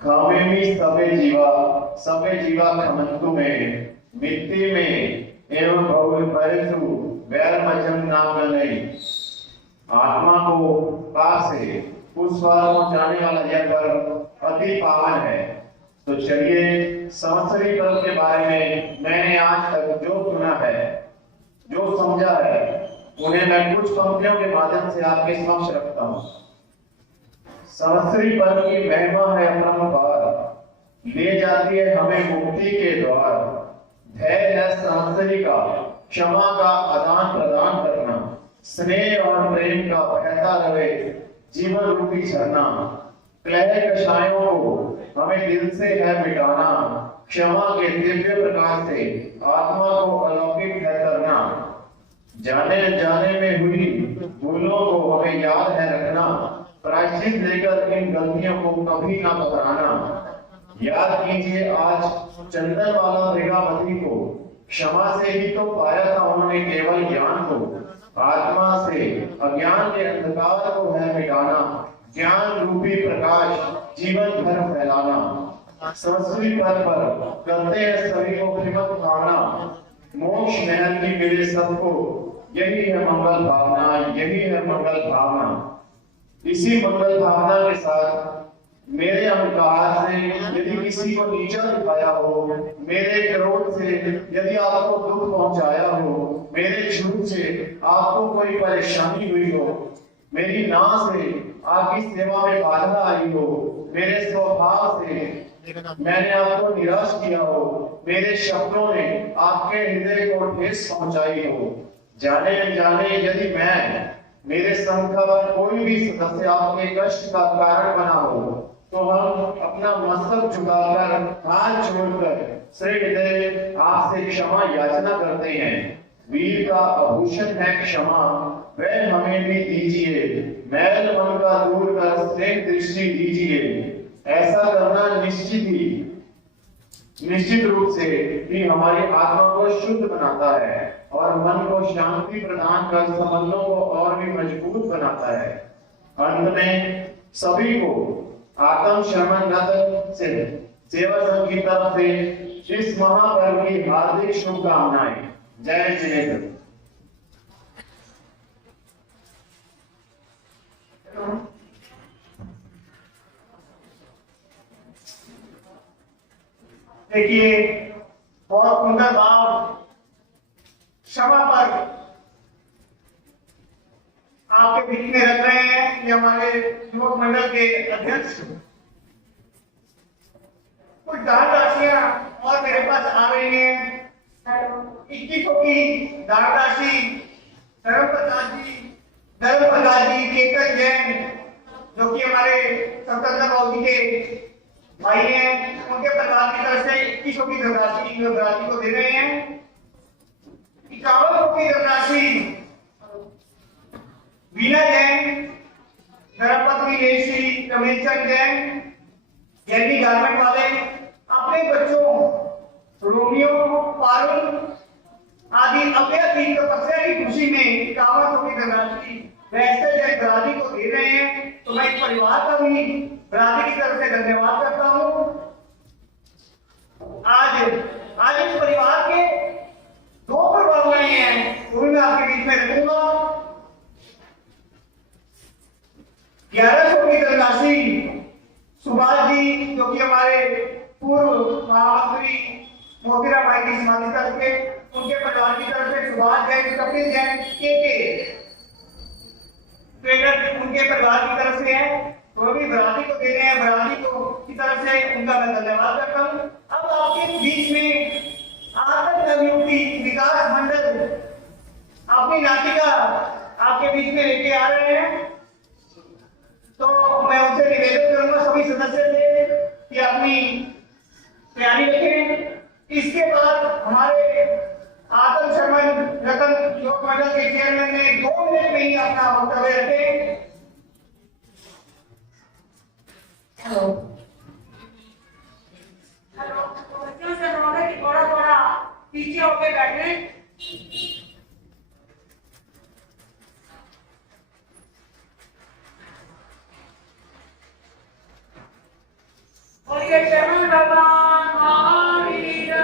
खामेमी सबे जीवा खमंतु में, मिट्टी में एवं भव्य परसु वैर मजम नाम नहीं। आत्मा को पाप से उस पार पहुंचाने वाला यह पर्व अति पावन है। तो चलिए संवत्सरी पर्व के बारे में मैंने आज तक जो सुना है, जो समझा है, उन्हें मैं कुछ पंक्तियों के माध्यम से आपके समक्ष रखता हूँ। संवत्सरी पर्व की महिमा है अपरंपार, ले जाती है हमें मुक्ति के द्वार। धैर्य है संवत्सरी का, क्षमा का आदान प्रदान करना, स्नेह और प्रेम का बहता रहे जीवन रूपी झरना। क्लेह कषायों को हमें दिल से है मिटाना, क्षमा के दिव्य प्रकाश से आत्मा को अलौकिक है करना। जाने अनजाने में हुई भूलों को हमें याद है रखना, प्रायश्चित लेकर इन गलतियों को कभी ना दोहराना। याद कीजिए आज चंदन वाला मृगावती को, क्षमा से ही तो पाया था उन्होंने केवल ज्ञान को। आत्मा से अज्ञान के अंधकार को है मिटाना, ज्ञान रूपी प्रकाश जीवन भर फैलाना। संवत्सरी पर्व पर करते हैं सभी को प्रेमक भावना, मोक्ष महल की मिले सबको, यही है मंगल भावना, यही है मंगल भावना। इसी मंगल भावना के साथ मेरे अहंकार से यदि किसी को नीचा दिखाया हो, मेरे क्रोध से यदि आपको दुख पहुंचाया हो, मेरे झूठ से आपको कोई परेशानी हुई हो, मेरी ना से आपकी सेवा में बाधा आई हो, मेरे स्वभाव से मैंने आपको निराश किया हो, मेरे शब्दों ने आपके हृदय को ठेस पहुंचाई हो, जाने अनजाने यदि मैं मेरे संघ का कोई भी सदस्य आपके कष्ट का कारण बना हो, तो हम अपना मस्तक झुकाकर हाथ जोड़कर हृदय आपसे क्षमा याचना करते हैं। वीर का आभूषण है क्षमा, वह हमें भी दीजिए, मैल मन का दूर कर स्नेह दृष्टि दीजिए। ऐसा करना निश्चित रूप से ही हमारी आत्मा को शुद्ध बनाता है और मन को शांति प्रदान कर संबंधों को और भी मजबूत बनाता है। अंत में सभी को आत्म शर्मन रथ से सेवा संघ की तरफ से इस महापर्व की हार्दिक शुभकामनाएं। जय जिनेन्द्र। देखिए बहुत सुंदर भाव, क्षमा पर आपके बीच में रख रहे हैं। ये हमारे युवक मंडल के अध्यक्ष। कुछ दान राशियां और मेरे पास आ रही हैं। 2100 की दान राशि धर्मप्रसाद जी केतन जैन, जो कि हमारे स्वतंत्र बाबू जी के भाई हैं, उनके परिवार की तरफ से 2100 की धनराशि को दे रहे हैं। 5100 की धनराशि वीना जैन, धर्मपत्नी रेशी रमेश चंद जैन, जैनी गारमेंट वाले अपने बच्चों रोमियो, पारुल आदि अपनी तपस्या की खुशी में 5100 की धनराशि वैसे जय बरादरी को दे रहे हैं। तो मैं इस परिवार का भी बरादरी की तरफ से धन्यवाद करता हूँ। 1100 की धनराशि सुभाष जी जो कि हमारे पूर्व महामंत्री मोतीराम भाई की समाधि तरफ से, उनके परिवार की तरफ से सुभाष जैन, कपिल जैन, के ट्रेडर उनके परिवार की तरफ से है, वो भी भराती को दे रहे हैं। भराती को की तरफ से उनका मैं धन्यवाद करता हूँ। अब आपके बीच में आर्थिक नवयुक्ति विकास मंडल अपनी नाटिका आपके बीच में लेके आ रहे हैं, तो मैं उनसे निवेदन करूंगा सभी सदस्य से कि अपनी तैयारी रखें। इसके बाद हमारे आतंक शर्मन रतन योग मंडल के चेयरमैन ने 2 मिनट में ही अपना वक्तव्य रखे। हेलो तो बच्चों से अनुरोध कि थोड़ा थोड़ा पीछे होके बैठे। और ये चरण भगवान महावीर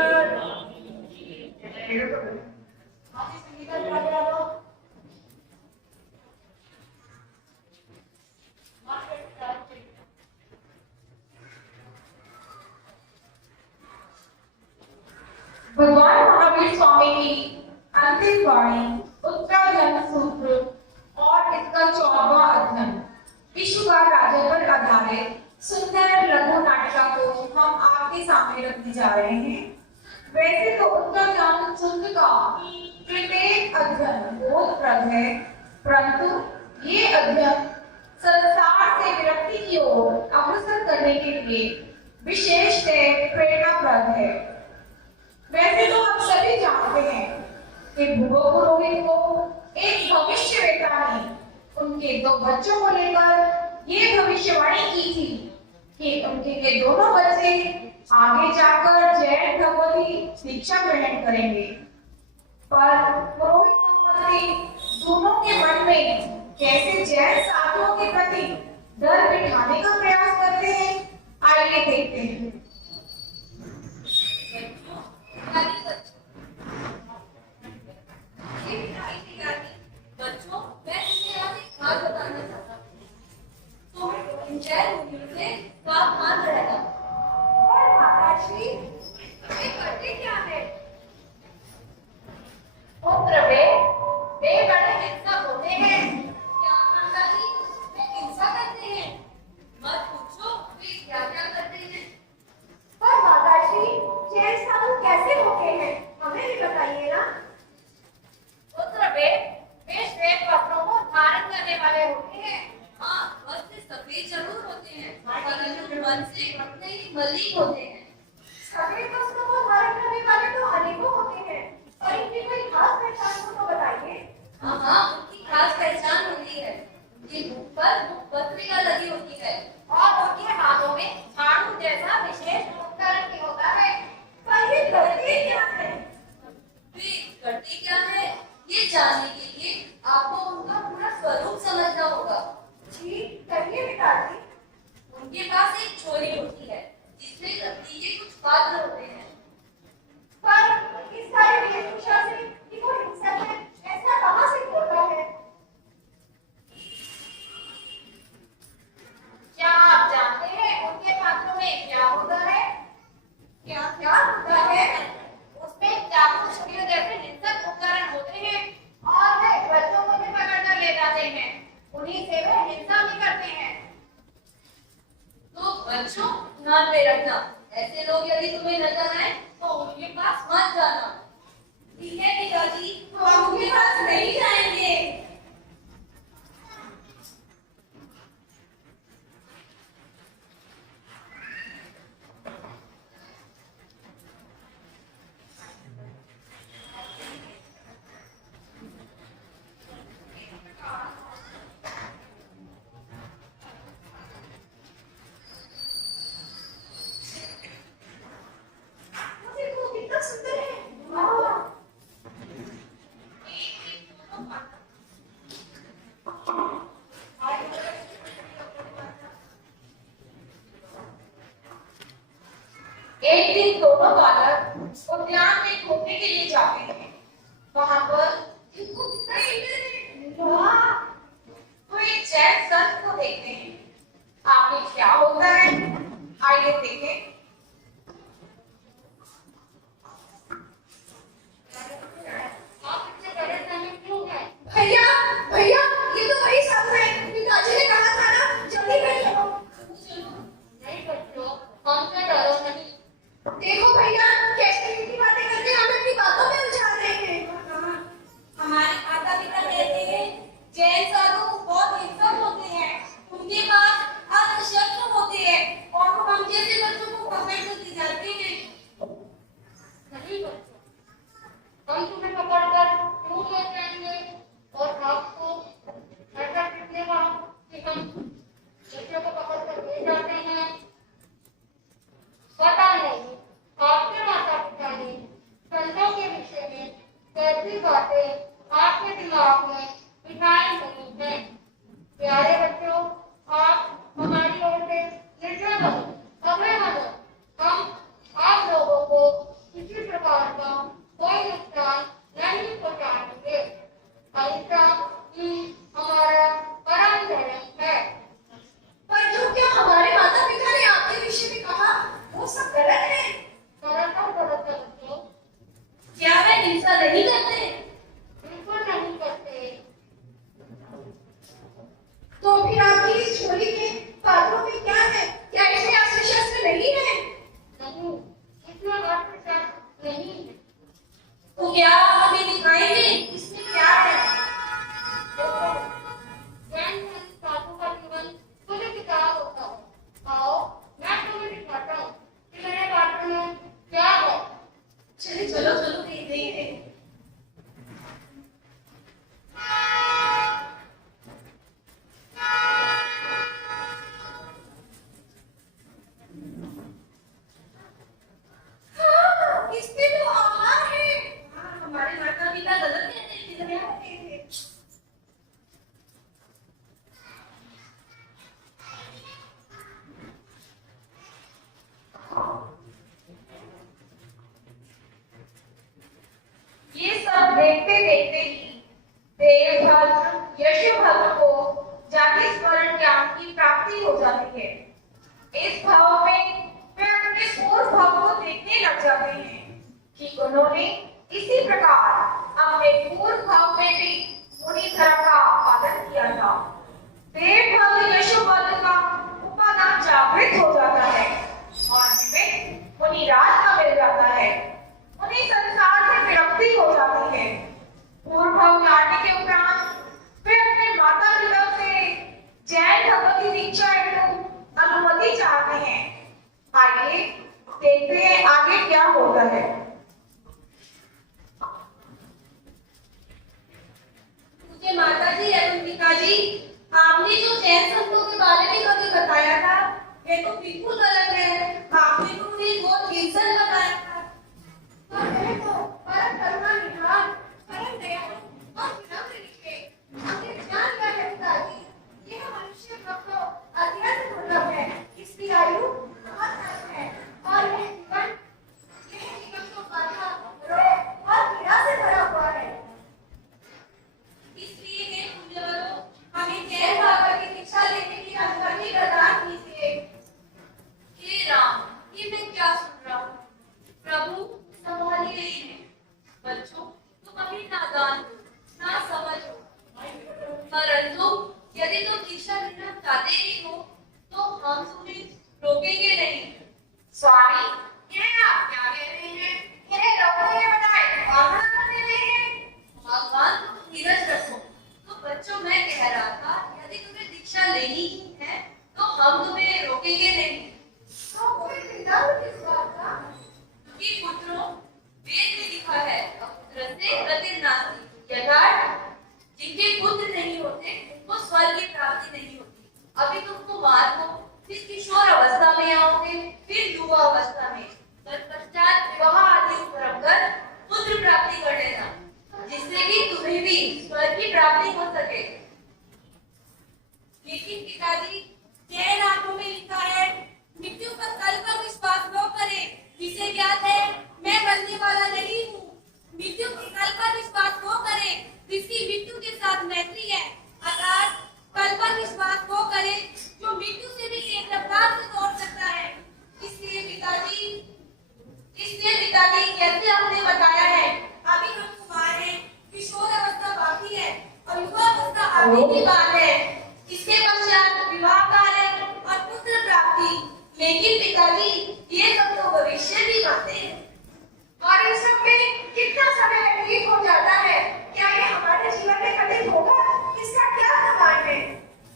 भगवान महावीर स्वामी की अंतिम वाणी उत्तराधर्म सूत्र और इसका 14वां अध्ययन विश्वकार राजा पर आधारित सुंदर लघु नाटिका को हम आपके सामने रखने जा रहे हैं। वैसे तो उत्तराधर्म सूत्र का प्रत्येक अध्ययन बोधप्रद है, परंतु ये अध्ययन संसार से विरक्ति की ओर अग्रसर करने के लिए विशेषतः प्रेरणाप्रद है। वैसे तो हम सभी जानते हैं कि भूगो पुरोहित को एक भविष्यवेत्ता ने उनके 2 बच्चों को लेकर ये भविष्यवाणी की थी कि उनके ये दोनों बच्चे आगे जाकर जैन धर्म की दीक्षा ग्रहण करेंगे। पर पुरोहित दंपति दोनों के मन में कैसे जैन साधुओं के प्रति डर बिठाने का प्रयास करते हैं, आइए देखते हैं। बच्चों, मैं तुम्हें आज एक बात बताना चाहता हूँ। तुम जैन मुनियों से सावधान रहना। और माताश्री, ये करते क्या है? पुत्र वे बड़े हिंसक होते हैं। क्या माताजी, वे हिंसा करते हैं? मत पूछो वे क्या-क्या करते हैं। पर माताश्री, जैन साधु कैसे होते हैं, हमें भी बताइए ना। पुत्र वे श्वेत वस्त्रों को धारण करने वाले होते हैं। हाँ, वस्त्र सफेद जरूर होते हैं, परंतु मन से अपने ही मलिन होते हैं। सफेद वस्त्रों को धारण करने वाले तो अनेकों होते हैं, और इनकी कोई खास पहचान हो तो बताइए। हाँ, उनकी खास पहचान होती है। उनकी मुख पर मुखपत्रिका लगी होती है और उनके हाथों में झाड़ू जैसा विशेष उपकरण भी होता है। पर ये करते क्या है? वे करते क्या है, ये जानने के लिए आपको उनका पूरा स्वरूप समझना होगा। जी, कहिए पिताजी। उनके पास एक छोरी होती है जिसमें लकड़ी के कुछ पात्र होते हैं। पर इस सारे वेशभूषा से कि वो हिंसक है, ऐसा कहाँ से होता है? क्या आप जानते हैं उनके पात्रों में क्या होता है? क्या क्या होता है? उसमें चाकू छुरियों जैसे हिंसक उपकरण होते हैं और वे बच्चों को भी पकड़ कर ले जाते हैं। उन्हीं से वे हिंसा भी करते हैं। तो बच्चों, ध्यान में रखना, ऐसे लोग यदि तुम्हें नजर आए तो उनके पास मत जाना। ठीक है पिताजी, हम उनके पास नहीं जाएंगे। देखो कितना सुंदर है। वाह। एक दिन दोनों बालक उद्यान में घूमने के लिए जाते हैं। वहां पर देखो कितना सुंदर है। वाह। तो एक जैन सत्य को देखते हैं। आखिर क्या होता है, आइए देखें। भैया भैया, ये तो वही साधु है, पिताजी ने कहा था ना, जल्दी बैठो। नहीं बच्चों, हमसे डरो नहीं। देखो भैया, कैसी मीठी बातें करके हमें अपनी बातों में उलझा रहे हैं। हमारे माता पिता कहते हैं जैन साधु बहुत हिंसक होते हैं, उनके पास अस्त्र होते हैं और वो हम जैसे बच्चों को पकड़ कर ले जाते हैं। नहीं बच्चों, हम तुम्हें पकड़कर क्यों ले जाएंगे और आपको ऐसा कितने बार कि हम बच्चों को पकड़कर ले जाते हैं? पता नहीं आपके माता पिता ने संतों के विषय में कैसी बातें आपके दिमाग में बिठाई हुई हैं। प्यारे बच्चों, आप हमारी ओर से निर्भय बनो, अभय बनो। हम आप लोगों को किसी प्रकार का कोई नुकसान नहीं पहुंचाएंगे। ऐसा ही हमारा परम धर्म है। पर जो क्या हमारे माता पिता ने आपके विषय में कहा, वो सब गलत है। गलत है बच्चों। क्या वे हिंसा नहीं करते? बिल्कुल नहीं करते। तो फिर आपकी इस झोली के पात्रों में क्या है? क्या इसमें अस्त्र शस्त्र नहीं है? नहीं, इसमें अस्त्र शस्त्र नहीं है। तो क्या आप हमें दिखाएंगे इसमें क्या है? देखो, जैन साधु का जीवन खुले किताब होता है। आओ, मैं तुम्हें दिखाता हूँ कि मेरे पात्र में क्या है। चलो चलो चलो देखते हैं। इसमें तो आहार है। हमारे माता पिता गलत कहते थे। ये सब देखते देखते ही देवभद्र यशोभद्र को जाति स्मरण ज्ञान की प्राप्ति हो जाती है। इस भाव में वे अपने पूर्व भाव को देखने लग जाते हैं कि उन्होंने इसी प्रकार अपने पूर्व भाव में भी उन्हीं धर्म का पालन किया था। देवभद्र यशोभद्र का उपादान जागृत हो जाता है और निमित्त उन्हीं राज का मिल जाता है। उन्हीं संसार से विरक्ति हो जाती है। पूर्व भाव लाने के उपरांत वे अपने माता पिता से जैन धर्म की दीक्षा एवं अनुमति चाहते हैं। आइए देखते हैं आगे क्या होता है। मुझे माताजी एवं पिताजी, आपने जो जैन संतों के बारे में कभी बताया था, ये तो बिल्कुल अलग है। आपने तो मुझे बहुत हिंसक बताया था। और वह तो परम करुणा निधान, परम दयालु और विनम्र निकले। मुझे जान गया है पिताजी, यह मनुष्य भक्त अत्यंत दुर्लभ है। इसकी आयु बहुत कम है और यह जीवन तो बाधा, रोग और पीड़ा से भरा हुआ है। इसलिए हे पूज्यवरों, हमें जैन बाबा की दीक्षा लेने की अनुमति प्रदान कीजिए। हे राम, ये मैं क्या सुन रहा हूँ? प्रभु संभालिए इन्हें। बच्चों, तुम अभी नादान हो, ना समझ हो, परंतु यदि तुम दीक्षा लेना चाहते ही हो तो हम तुम्हें रोकेंगे नहीं। स्वामी, यह आप क्या कह रहे हैं? यह लोगों ने बताए और मना कर रहे हैं। भगवान, तुम धीरज रखो। तो बच्चों, मैं कह रहा था, यदि तुम्हें दीक्षा लेनी ही है तो हम तुम्हें रोकेंगे नहीं। तो कोई चिंता हो किस बात का? कि पुत्रों, वेद में लिखा है, पुत्र से गतिर्नास्ति। यथार्थ, जिनके पुत्र नहीं होते उनको स्वर्ग की प्राप्ति नहीं होती। अभी तुम कुमार हो, फिर किशोर अवस्था में आओगे, फिर युवा अवस्था में, तत्पश्चात विवाह आदि उपक्रम कर पुत्र प्राप्ति कर लेना, जिससे कि तुम्हें भी स्वर्ग की प्राप्ति हो सके। लेकिन पिताजी, जैन आत्मा में लिखा है, मृत्यु पर कल पर विश्वास न करें। जिसे ज्ञात है, मैं मरने वाला नहीं हूँ। मृत्यु के कल पर विश्वास न करें, जिसकी मृत्यु के साथ मैत्री है। अर्थात कल पर लेकिन पिताजी, ये सब तो भविष्य की बातें हैं। और इन सब में कितना समय व्यतीत हो जाता है, क्या ये हमारे जीवन में कभी होगा? इसका क्या प्रमाण है?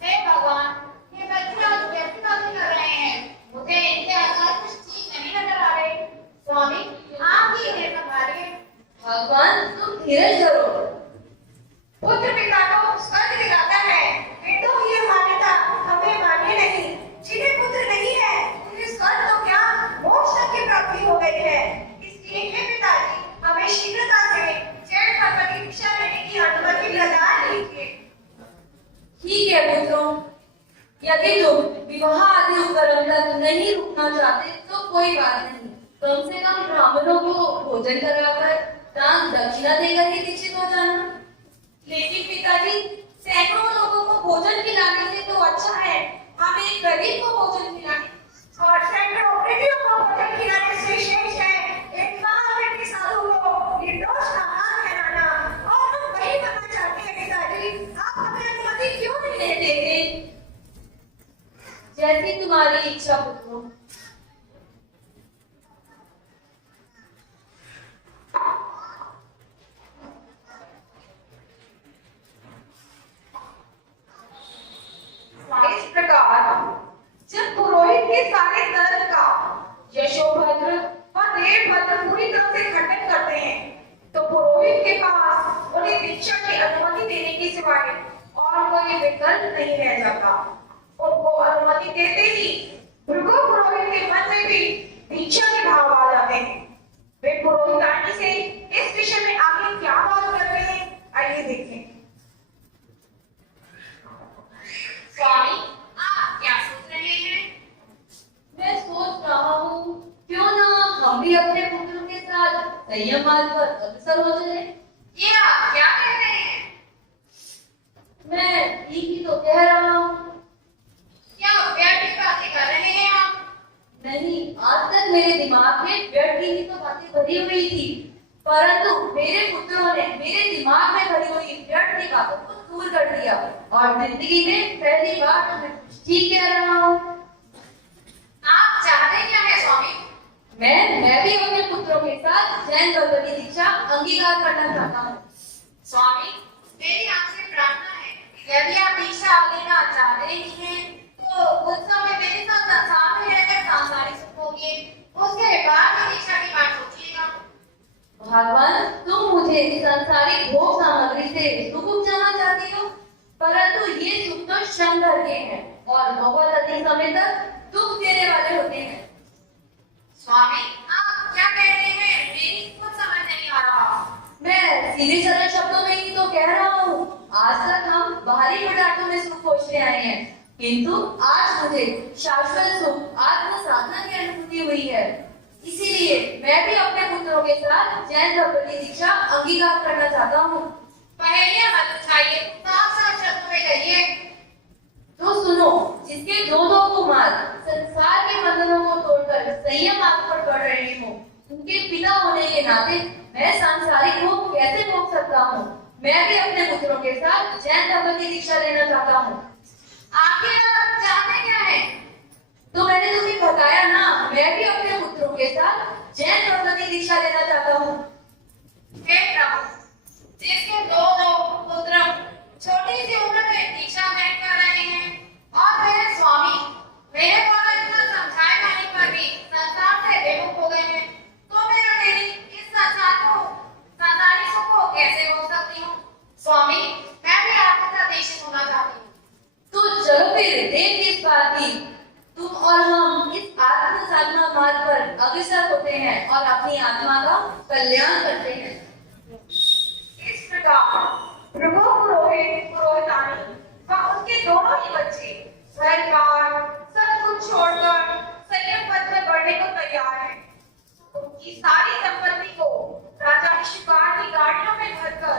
हे भगवान, ये बच्चे आज कैसी बातें कर रहे हैं? मुझे इनके आसपास कुछ ठीक नहीं नजर आ रहे। स्वामी, आप ही इन्हें संभालिए। भगवान, तुम धीरज धरो। पुत्र पिता को स्वर्ग दिलाता है, किंतु ये मान्यता हमें मान्य नहीं। जिन्हें पुत्र नहीं है, उन्हें स्वर्ग तो क्या, मोक्ष तक की प्राप्ति हो गई है। इसलिए हे पिताजी, हमें शीघ्रता से जैन धर्म की दीक्षा लेने की अनुमति प्रदान कीजिए। ठीक है पुत्रों, यदि तुम विवाह आदि उपकरण तक नहीं रुकना चाहते तो कोई बात नहीं। कम से कम ब्राह्मणों को भोजन कराकर दान दक्षिणा देकर ही दीक्षित हो जाना। लेकिन पिताजी, सैकड़ों लोगों को भोजन खिलाने से तो अच्छा है हम एक गरीब को भोजन खिलाएं। और सैकड़ों वृद्धों को भोजन खिलाने से श्रेष्ठ है एक महावीर साधु को निर्दोष का हाथ फैलाना। और हम वही करना चाहते हैं पिताजी, आप हमें अनुमति क्यों नहीं देते? जैसी तुम्हारी इच्छा पुत्रों। इस प्रकार जब पुरोहित के सारे तर्क का यशोभद्र व देवभद्र पूरी तरह से खंडन करते हैं, तो पुरोहित के पास उन्हें दीक्षा की अनुमति देने की सिवाय और कोई विकल्प नहीं रह जाता। उनको अनुमति देते ही भृगु पुरोहित के मन में भी दीक्षा के भाव आ जाते हैं। वे पुरोहितानी से इस विषय में आगे क्या बात करते हैं, आइए देखें। स्वामी, आप क्या सोच रहे हैं? मैं सोच रहा हूँ क्यों ना हम भी अपने पुत्रों के साथ संयम मार्ग पर अग्रसर हो जाए। ये आप क्या कह रहे हैं? मैं ठीक ही तो कह रहा हूँ। क्या व्यर्थ की बातें कर रहे हैं आप? नहीं, आज तक मेरे दिमाग में व्यर्थ की ही तो बातें भरी हुई थी, परंतु मेरे पुत्रों ने मेरे दिमाग में भरी हुई व्यर्थ की बातों को दूर कर दिया और जिंदगी में पहली बार तो मैं कुछ ठीक कह रहा हूँ। आप चाहते क्या है स्वामी? मैं भी अपने पुत्रों के साथ जैन धर्म की दीक्षा अंगीकार करना चाहता हूँ। स्वामी, मेरी आपसे प्रार्थना है, यदि आप दीक्षा लेना चाहते ही हैं, तो कुछ समय मेरे साथ संसार में रहकर सांसारिक सुख भोगिए, उसके बाद ही दीक्षा की बात सोचिएगा। भगवान, तुम मुझे सांसारिक भोग सामग्री से सुख उपजाना चाहती हो, परंतु ये सुख तो क्षण भर के हैं और बहुत अधिक समय तक दुख देने वाले होते हैं। स्वामी, आप क्या कह रहे हैं? मेरी कुछ समझ नहीं आ रहा। मैं सीधे सरल शब्दों में ही तो कह रहा हूँ। आज तक हम बाहरी पदार्थों में सुख खोजते आए हैं, किंतु आज मुझे शाश्वत सुख आत्म साधना की अनुभूति हुई है। इसीलिए मैं भी अपने पुत्रों के साथ जैन धर्म की दीक्षा अंगीकार करना चाहता हूँ। पहेलियां मत उठाइए, साफ-साफ शब्दों में कहिए। तो सुनो, जिसके दो कुमार संसार के बंधनों को तोड़कर संयम मार्ग पर बढ़ रहे हो, उनके पिता होने के नाते मैं सांसारिक भोग कैसे भोग सकता हूँ? मैं भी अपने पुत्रों के साथ जैन धर्म की दीक्षा लेना चाहता हूँ। आखिर आप चाहते क्या है? तो मैंने तुम्हें बताया ना, मैं भी अपने पुत्रों के साथ जैन धर्म की दीक्षा लेना चाहता हूँ। हे प्रभु, जिसके दो पुत्र छोटी सी उम्र में दीक्षा ग्रहण कर रहे हैं और मेरे स्वामी मेरे द्वारा इतना समझाए जाने पर भी संसार से बेमुख हो गए हैं, तो मैं अकेली इस संसारिक सुख को कैसे भोग सकती हूँ? स्वामी, मैं भी आपके साथ दीक्षित होना चाहती हूँ। तो चलो फिर देर किस बात की, तुम और हम इस आत्म साधना मार्ग पर अग्रसर होते हैं और अपनी आत्मा का कल्याण करते हैं। इस प्रकार भृगु पुरोहित पुरोहितानी व उनके दोनों ही बच्चे सरकार सब कुछ छोड़कर संयम पथ में बढ़ने को तैयार हैं। उनकी सारी संपत्ति को राजा इशुकार की गाड़ियों में भरकर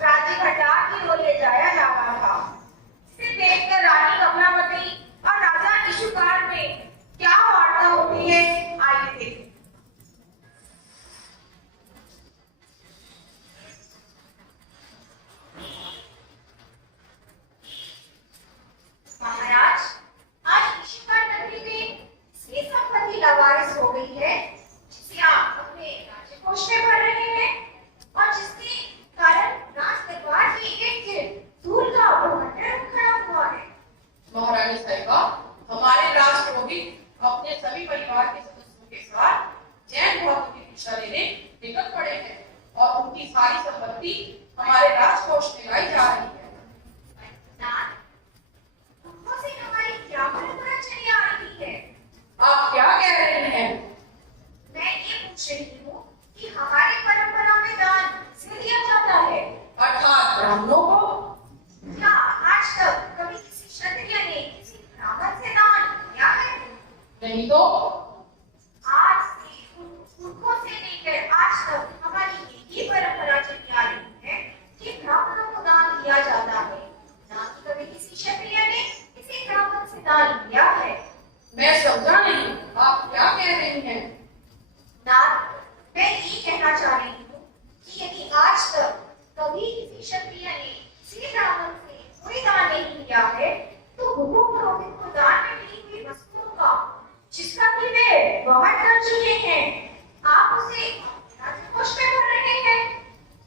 राज्य भंडार की ओर ले जाया जा रहा था। इसे देखकर रानी कमलावती और राजा इशुकार में क्या वार्ता होती है, आइए देखें। महाराज, आज इशुकार नगरी में परिवार के सदस्यों के साथ जैन धर्म की दीक्षा लेने निकल पड़े हैं और उनकी सारी संपत्ति हमारे राजकोष में लाई जा रही है। उनको से हमारी क्या परंपरा चली आ रही है? आप क्या कह रही हैं? मैं ये पूछ रही हूँ कि हमारी परंपरा में दान से दिया जाता है, अर्थात ब्राह्मणों को। क्या आज तक कभी किसी क्षत्रिय ने किसी ब्राह्मण से दान दिया है? नहीं तो आज से उनको से लेकर आज तक हमारी यही परंपरा चली आ रही है कि ब्राह्मणों को दान दिया जाता है, ना कि कभी किसी क्षत्रिय ने किसी ब्राह्मण से दान लिया है। मैं समझा नहीं, आप क्या कह रही हैं? नाथ, मैं ये कहना चाह रही हूँ कि यदि आज तक कभी किसी क्षत्रिय ने किसी ब्राह्मण से कोई दान नहीं लिया है, तो गुरु पुरोहित को दान में मिली हुई वस्तुओं का जिसका कि वे वहन कर चुके हैं, आप उसे राजकोष में भर रहे हैं।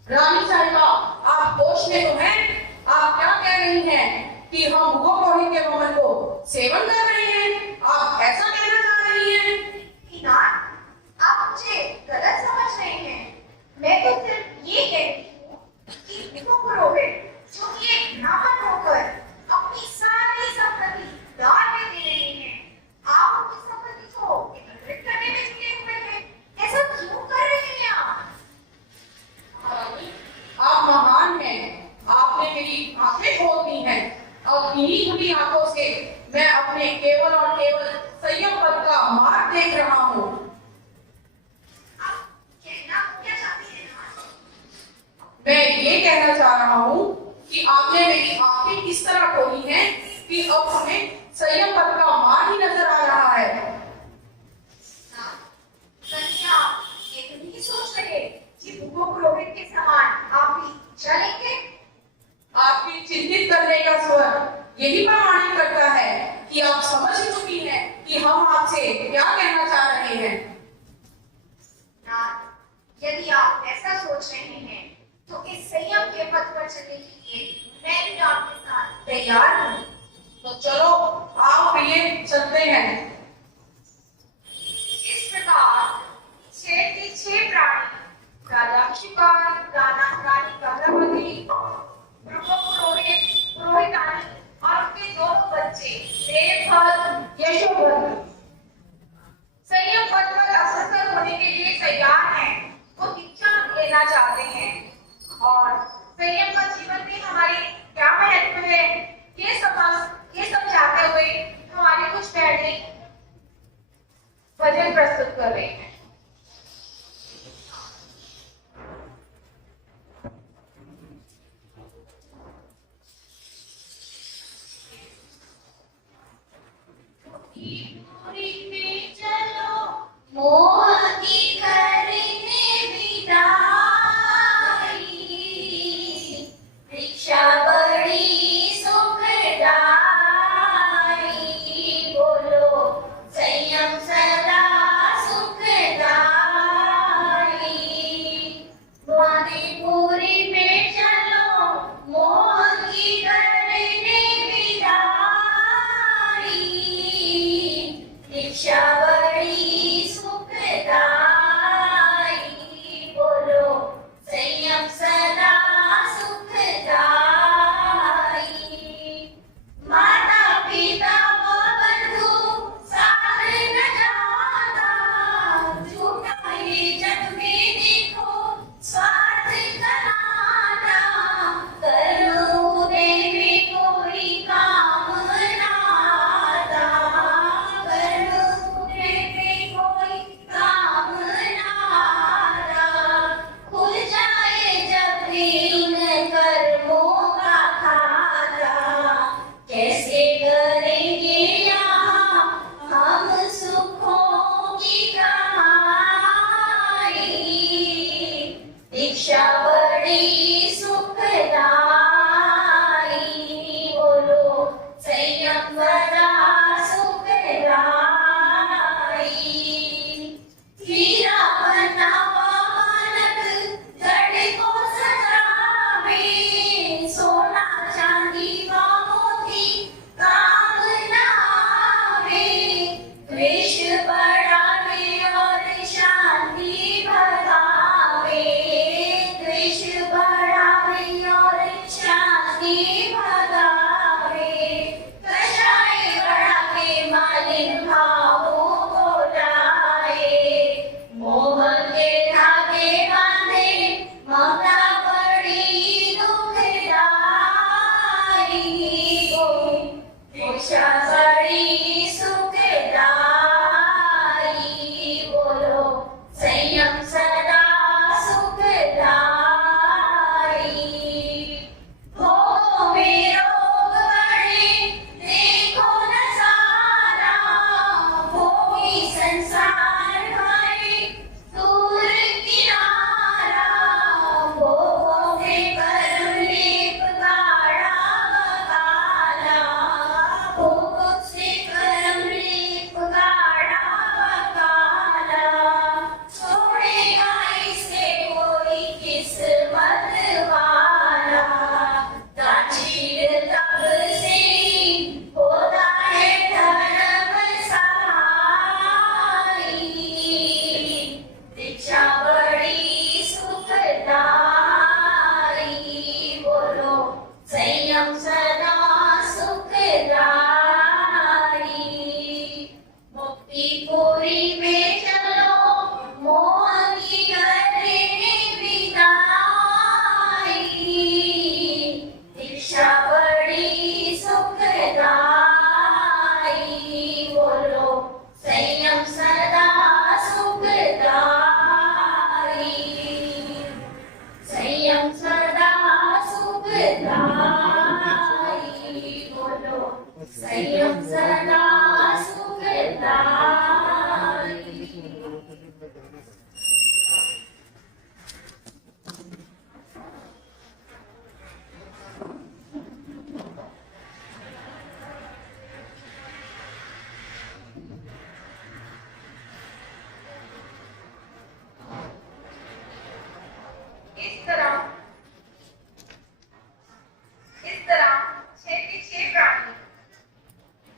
रानी साहिबा, आप होश में तो हैं? आप क्या कह रही हैं कि हम भूगो पुरोहित के वमन को सेवन कर रहे हैं? आप ऐसा कहना चाह रही हैं? नाथ, आप मुझे गलत समझ रहे हैं। मैं तो सिर्फ ये कहती हूँ कि गुरु पुरोहित जो कि एक ब्राह्मण होकर अपनी सारी संपत्ति दान में दे रहे हैं, आप उनकी संपत्ति को एकत्रित करने में जुटे हुए हैं। ऐसा क्यों कर रहे हैं आप? आप महान हैं, आपने मेरी आंखें खोल दी हैं। अब इन्हीं खुली आंखों से मैं अपने केवल और केवल संयम पद का मार्ग देख रहा हूँ। आप कहना क्या चाहते हैं नाथ? मैं ये कहना चाह रहा हूँ कि आपने मेरी आंखें किस तरह खोली हैं कि अब हमें संयम पद का मार्ग ही नजर आ रहा है। नाथ, कहीं आप ये तो नहीं सोच रहे कि भूगो पुरोहित के समान आप भी दीक्षा लेंगे? आपकी चिंतित करने का स्वर यही प्रमाणित करता है कि आप समझ चुकी हैं कि हम आपसे क्या कहना चाह रहे हैं। नाथ, यदि आप ऐसा सोच रहे हैं तो इस संयम के पथ पर चलने के लिए मैं भी आपके साथ तैयार हूँ। तो चलो आओ प्रिय चलते हैं। इस प्रकार 6 के 6 प्राणी, राजा शिकार, रानी कमलावती, प्रभु पुरोहित, पुरोहितानी और उनके दोनों बच्चे देवभद्र, यशोभद्र संयम पद पर अग्रसर होने के लिए तैयार हैं। वो दीक्षा लेना चाहते हैं और संयम का जीवन में हमारी क्या महत्व है, ये समझाते हुए हमारे कुछ बहनें भजन प्रस्तुत कर रहे हैं। मोह की करने विदाई, दीक्षा बड़ी सुखदाई, बोलो संयम सदा सुखदाई। वादीपुरी में चलो, मोह की करने विदाई, दीक्षा बड़ी सुखदाई, बोलो संयम सदा सुखदाई। माता पिता व बंधु साथ न जाना, झूठा ही जग में देखो स्वार्थ कराना, करो देवी कोई काम नाता, करो मजबूरी में चलो मोहन की करने विदाई। दीक्षा बड़ी सुखदाई, बोलो संयम सदा सुखदाई, संयम सदा सुखदाई, बोलो संयम सदा सुखदाई। इस तरह 6 के 6 प्राणी,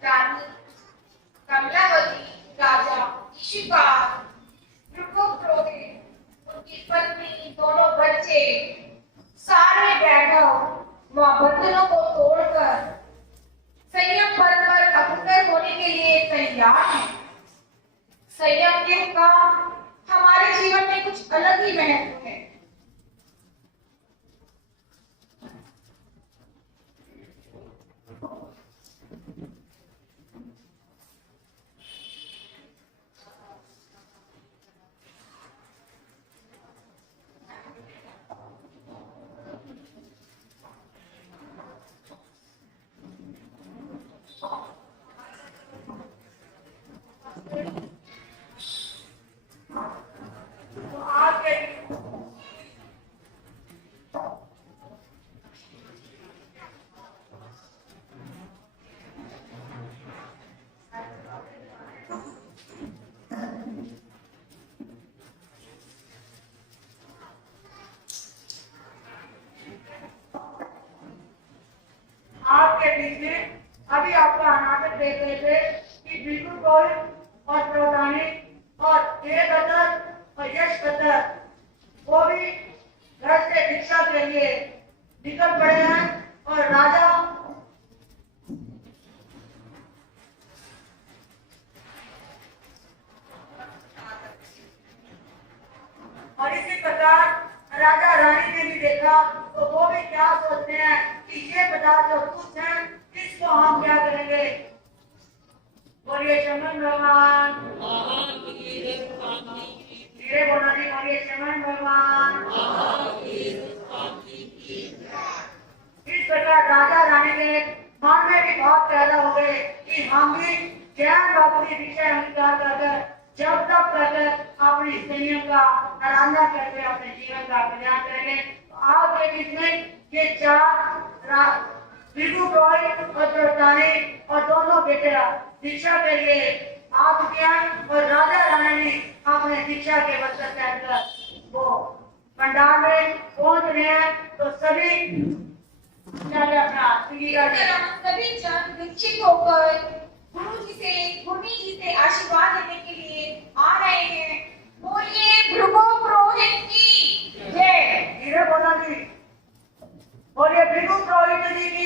रानी कमलावती, राजा इशिकार, भृगुपुरोहित, उनकी पत्नी, दोनों बच्चे, सारे वैभव व बंधनों को तोड़कर संयम पद पर अग्रसर होने के लिए तैयार हैं। संयम के का हमारे जीवन में कुछ अलग ही महत्व है। आपके बीच में अभी आपको अनामित देख रहे थे कि बिल्कुल कोई और प्रधानी और देवदत्त और यशदत्त वो भी घर से भिक्षा के लिए निकल पड़े हैं और राजा और इसी प्रकार राजा रानी ने भी देखा तो वो भी क्या सोचते हैं कि ये पदार्थ जो कुछ है इसको हम क्या करेंगे। बोलिए शमन भगवान, धीरे बोलना जी, बोलिए शमन भगवान। इस प्रकार राजा रानी के मन में भी भाव पैदा हो गए कि हम भी ज्ञान बाबू की विषय अंगीकार कर जब तक कर अपनी संयम का आराधना करके अपने जीवन का कल्याण करेंगे। आपके बीच में ये 4 भृगुपुरोहित और प्रधानी और दोनों बेटे दीक्षा के लिए आप ज्ञान और राजा रानी ने अपने दीक्षा के वस्त्र पहनकर वो पंडाल में पहुंच रहे हैं। तो सभी सभी जन दीक्षित होकर गुरु जी से आशीर्वाद लेने के लिए आ रहे हैं। बोलिए भृगुपुरोहित की जय। धीरे बोलना जी, बोलिए भृगुपुरोहित जी की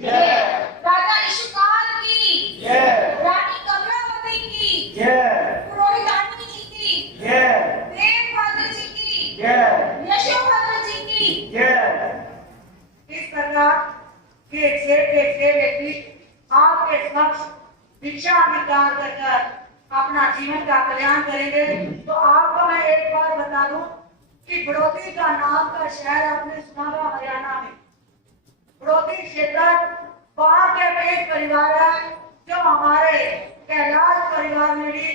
जय। राजा इशिकार की जय। रानी कमलावती की जय। पुरोहितानी जी की जय। देवभद्र जी की जय। यशोभद्र जी की जय। इस प्रकार के 6 व्यक्ति आपके समक्ष भिक्षा अंगीकार कर अपना जीवन का कल्याण करेंगे। तो आपको मैं एक बार बता दूं कि बड़ौदी का नाम का शहर आपने सुना होगा हरियाणा में। बड़ौदी क्षेत्र वहाँ के एक परिवार है जो हमारे कैलाश परिवार में भी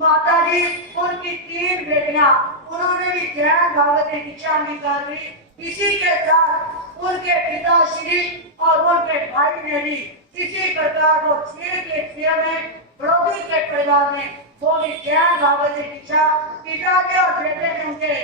माता जी उनकी 3 बेटियां उन्होंने भी जैन भागवती दीक्षा अंगीकार की। इसी के साथ उनके पिताश्री और उनके भाई ने भी इसी प्रकार वो 6 के 6 में बड़ौदी के परिवार में वो भी जैन भागवती दीक्षा पिताजी और बेटे ने उनके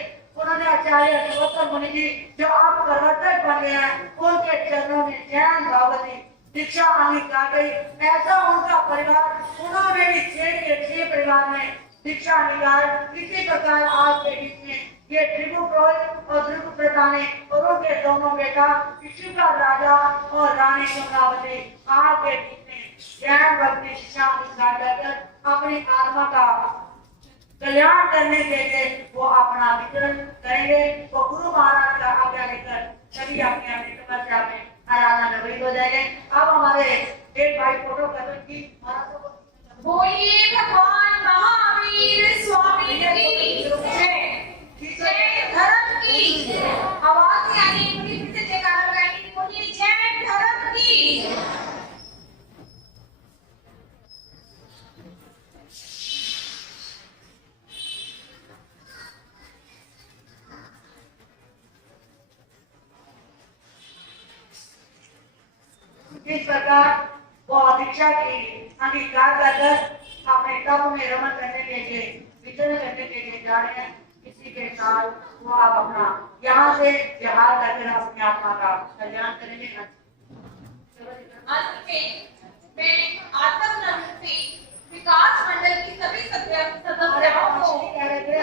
उन्होंने आचार्य गौतम मुनि जी जो आप प्रवर्तक बन गए हैं उनके चरणों में जैन भागवती दीक्षा अंगीकार गई। ऐसा उनका परिवार उन्होंने भी 6 के 6 परिवार में दीक्षा अंगीकार। इसी प्रकार आज के बीच में ये भृगुपुरोहित और भृगुप्रधानी और उनके दोनों बेटा इशिका राजा और रानी कमलावती आपके बीच में ज्ञान भक्ति शिक्षा अंगीकार कर अपनी आत्मा का कल्याण करने के लिए वो अपना वितरण करेंगे। वो गुरु महाराज का आज्ञा लेकर सभी अपने अपने तपस्या में आराधना में वही हो जाएंगे। अब हमारे एक भाई फोटो कर की महाराज को बोलिए भगवान महावीर स्वामी की जय। जय धर्म की आवाज से आने पूरी फिर से जयकारा लगाएंगे। बोलिए जय धर्म की। इस प्रकार वो दीक्षा की अंगीकार कर अपने तप में रमन करने के लिए विचरण करने के लिए जा रहे हैं। इसी के साथ वो आप अपना यहाँ से विहार करके अपनी आत्मा का कल्याण करेंगे। अंत में मैं आत्मनिर्भर विकास मंडल की सभी सदस्यों को कह रहे थे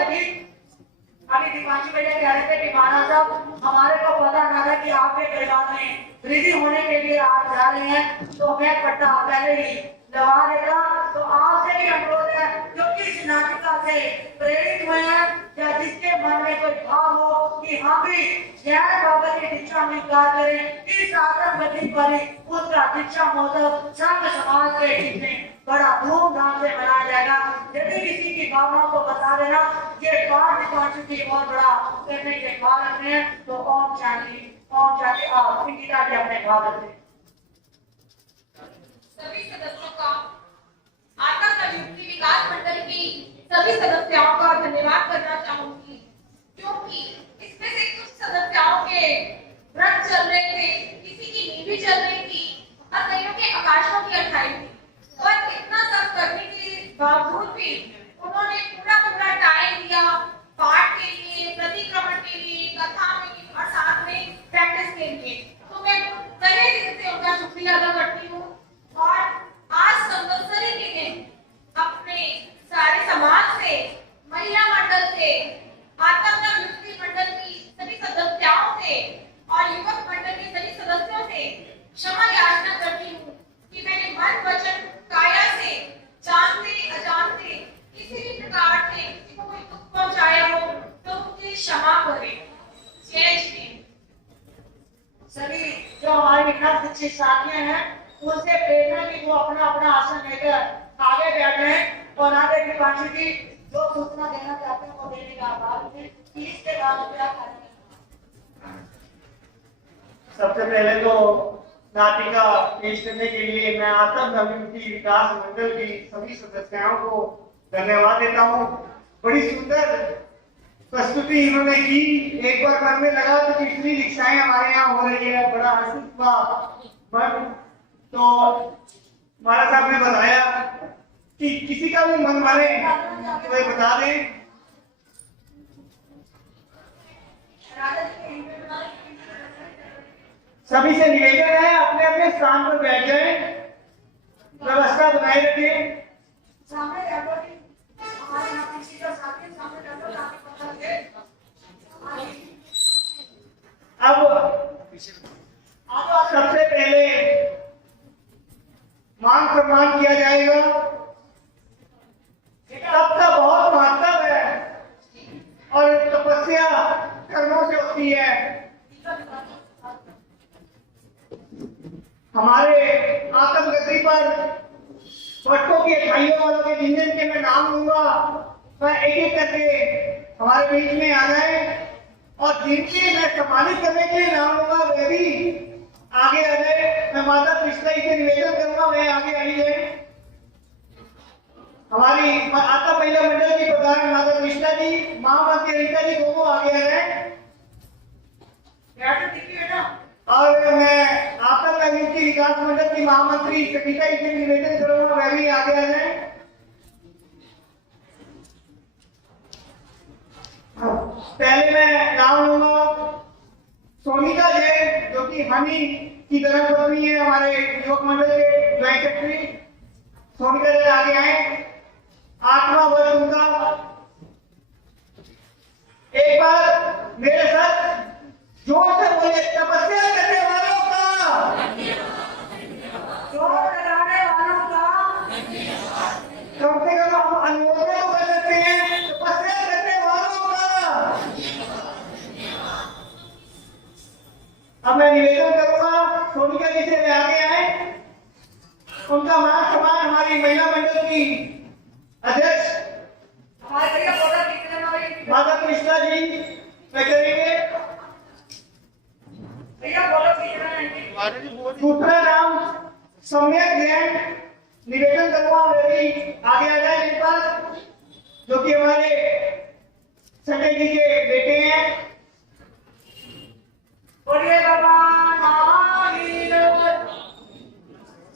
अभी दीपांशी भैया कह रहे थे कि महाराज साहब हमारे को पता ना था कि आपके परिवार में वृद्धि होने के लिए आप जा रहे हैं, तो मैं पट्टा पहले ही लगा लेता। तो आपसे भी अनुरोध है जो इस नाटिका से प्रेरित हुए हैं या जिसके मन में कोई भाव हो कि हम भी जैन बाबा की दीक्षा में कार्य करें, इस आत्मगति पर ही उसका दीक्षा महोत्सव संघ समाज के बीच में बड़ा धूमधाम से मनाया जाएगा। यदि किसी की भावनाओं को बता देना ये पांच की बहुत बड़ा करने के कारण में, तो ओम शांति आप गीता जी अपने भाव रखते हैं। सभी सदस्यों का आत्मनिर्भर विकास मंडल की सभी सदस्यों का धन्यवाद करना चाहूंगी, क्योंकि इसमें से कुछ सदस्यों के व्रत चल रहे थे, किसी की नींद चल रही थी और कईयों के आकाशों की अठाई थी। और इतना सब करने के बावजूद भी उन्होंने पूरा टाइम दिया पाठ के लिए, प्रतिक्रमण के लिए, कथा में और साथ में प्रैक्टिस के लिए। तो मैं तहे दिल से उनका शुक्रिया अदा करती हूँ। और आज संवत्सरी के दिन अपने सारे समाज से, महिला मंडल से, आत्मनिर्भर मंडल की सभी सदस्यों से और युवक मंडल के सभी सदस्यों से क्षमा याचना करती हूँ कि मैंने मन वचन काया से जानते अजानते किसी भी प्रकार से किसी को कोई दुख पहुंचाया हो तो मुझे क्षमा करें। जय श्री। सभी जो हमारे विकास दीक्षित साथियां हैं उनसे प्रेरणा की वो अपना अपना आसन लेकर आगे बैठ रहे हैं और आगे की पांचवी की जो सूचना देना चाहते हैं वो देने का आभार है। इसके बाद क्या करेंगे? सबसे पहले तो नाटिका पेश करने के लिए मैं आत्मनिर्भर विकास मंडल की सभी सदस्यों को धन्यवाद देता हूँ। बड़ी सुंदर प्रस्तुति इन्होंने की। एक बार मन में लगा तो पिछली दीक्षाएं हमारे यहाँ हो रही है, बड़ा हर्षित हुआ मन। तो महाराज साहब ने बताया कि किसी का भी मन माने तो ये बता दें। सभी से निवेदन है अपने अपने स्थान पर बैठ जाए, व्यवस्था बनाए रखें। अब सबसे पहले मान सम्मान किया जाएगा। तप का बहुत महत्व है और तपस्या कर्मों से होती है। हमारे आत्मगति पर वर्षों की अठाइयों वालों के जिन के मैं नाम लूंगा, मैं एक एक करके हमारे बीच में आ जाए और जिनके मैं सम्मानित करने के लिए नाम लूंगा वे भी आगे आ जाए। मैं माता कृष्णा जी से निवेदन करूंगा वे आगे आई जाए। हमारी आत्मा महिला मंडल की प्रधान माता कृष्णा जी, महामंत्री रीता जी दोनों आगे आ जाए। और मैं आत्मनिर्भर विकास मंडल की महामंत्री सविता जी से निवेदन करूंगा वह भी आगे आ जाए। पहले मैं नाम लूंगा सोनिका जैन, जो कि हनी की धर्मपत्नी है, हमारे युवक मंडल के ज्वाइंट सेक्रेटरी। सोनिका जैन आगे आए। आत्मा वर्ष उनका एक बार मेरे साथ जोर से बोले, तपस्या करने वालों का, जोर लगाने वालों का, कम से की अध्यक्ष हमारे भैया फोटो खींच लेना भाई। माता कृष्णा जी मैं करेंगे। भैया फोटो खींच लेना। दूसरा नाम सम्यक जैन निवेदन करूंगा मेरी आगे आ जाए मेरे पास, जो कि हमारे संजय जी के बेटे हैं। बोलिए भगवान महावीर।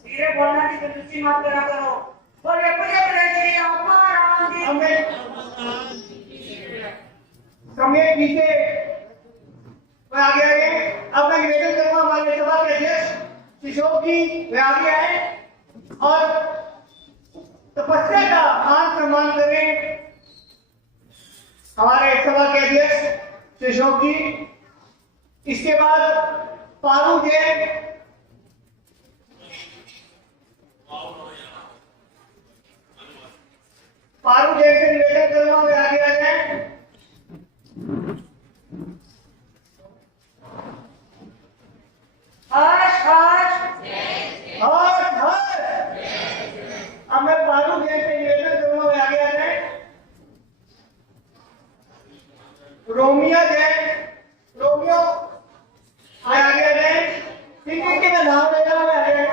धीरे बोलना की कंजूसी मत करा करो। बोलिए बोलिए बोलिए आत्माराम जी। हमें सम्यक जी से मैं आगे आए। अब मैं निवेदन करूंगा हमारे सभा के अध्यक्ष किशोर जी वे आगे आए और तपस्या का मान सम्मान करें हमारे सभा के अध्यक्ष किशोर जी। इसके बाद पारू जैन से निवेदन करूंगा वे आगे आ जाए। हर्ष हर्ष। हर्ष हर्ष। अब मैं पारू जैन से निवेदन करूंगा वे आगे आ जाए। रोमियो जैन रोमियो आगे आ जाए। ठीक है कि मैं नाम ले रहा हूं आगे आ जाए।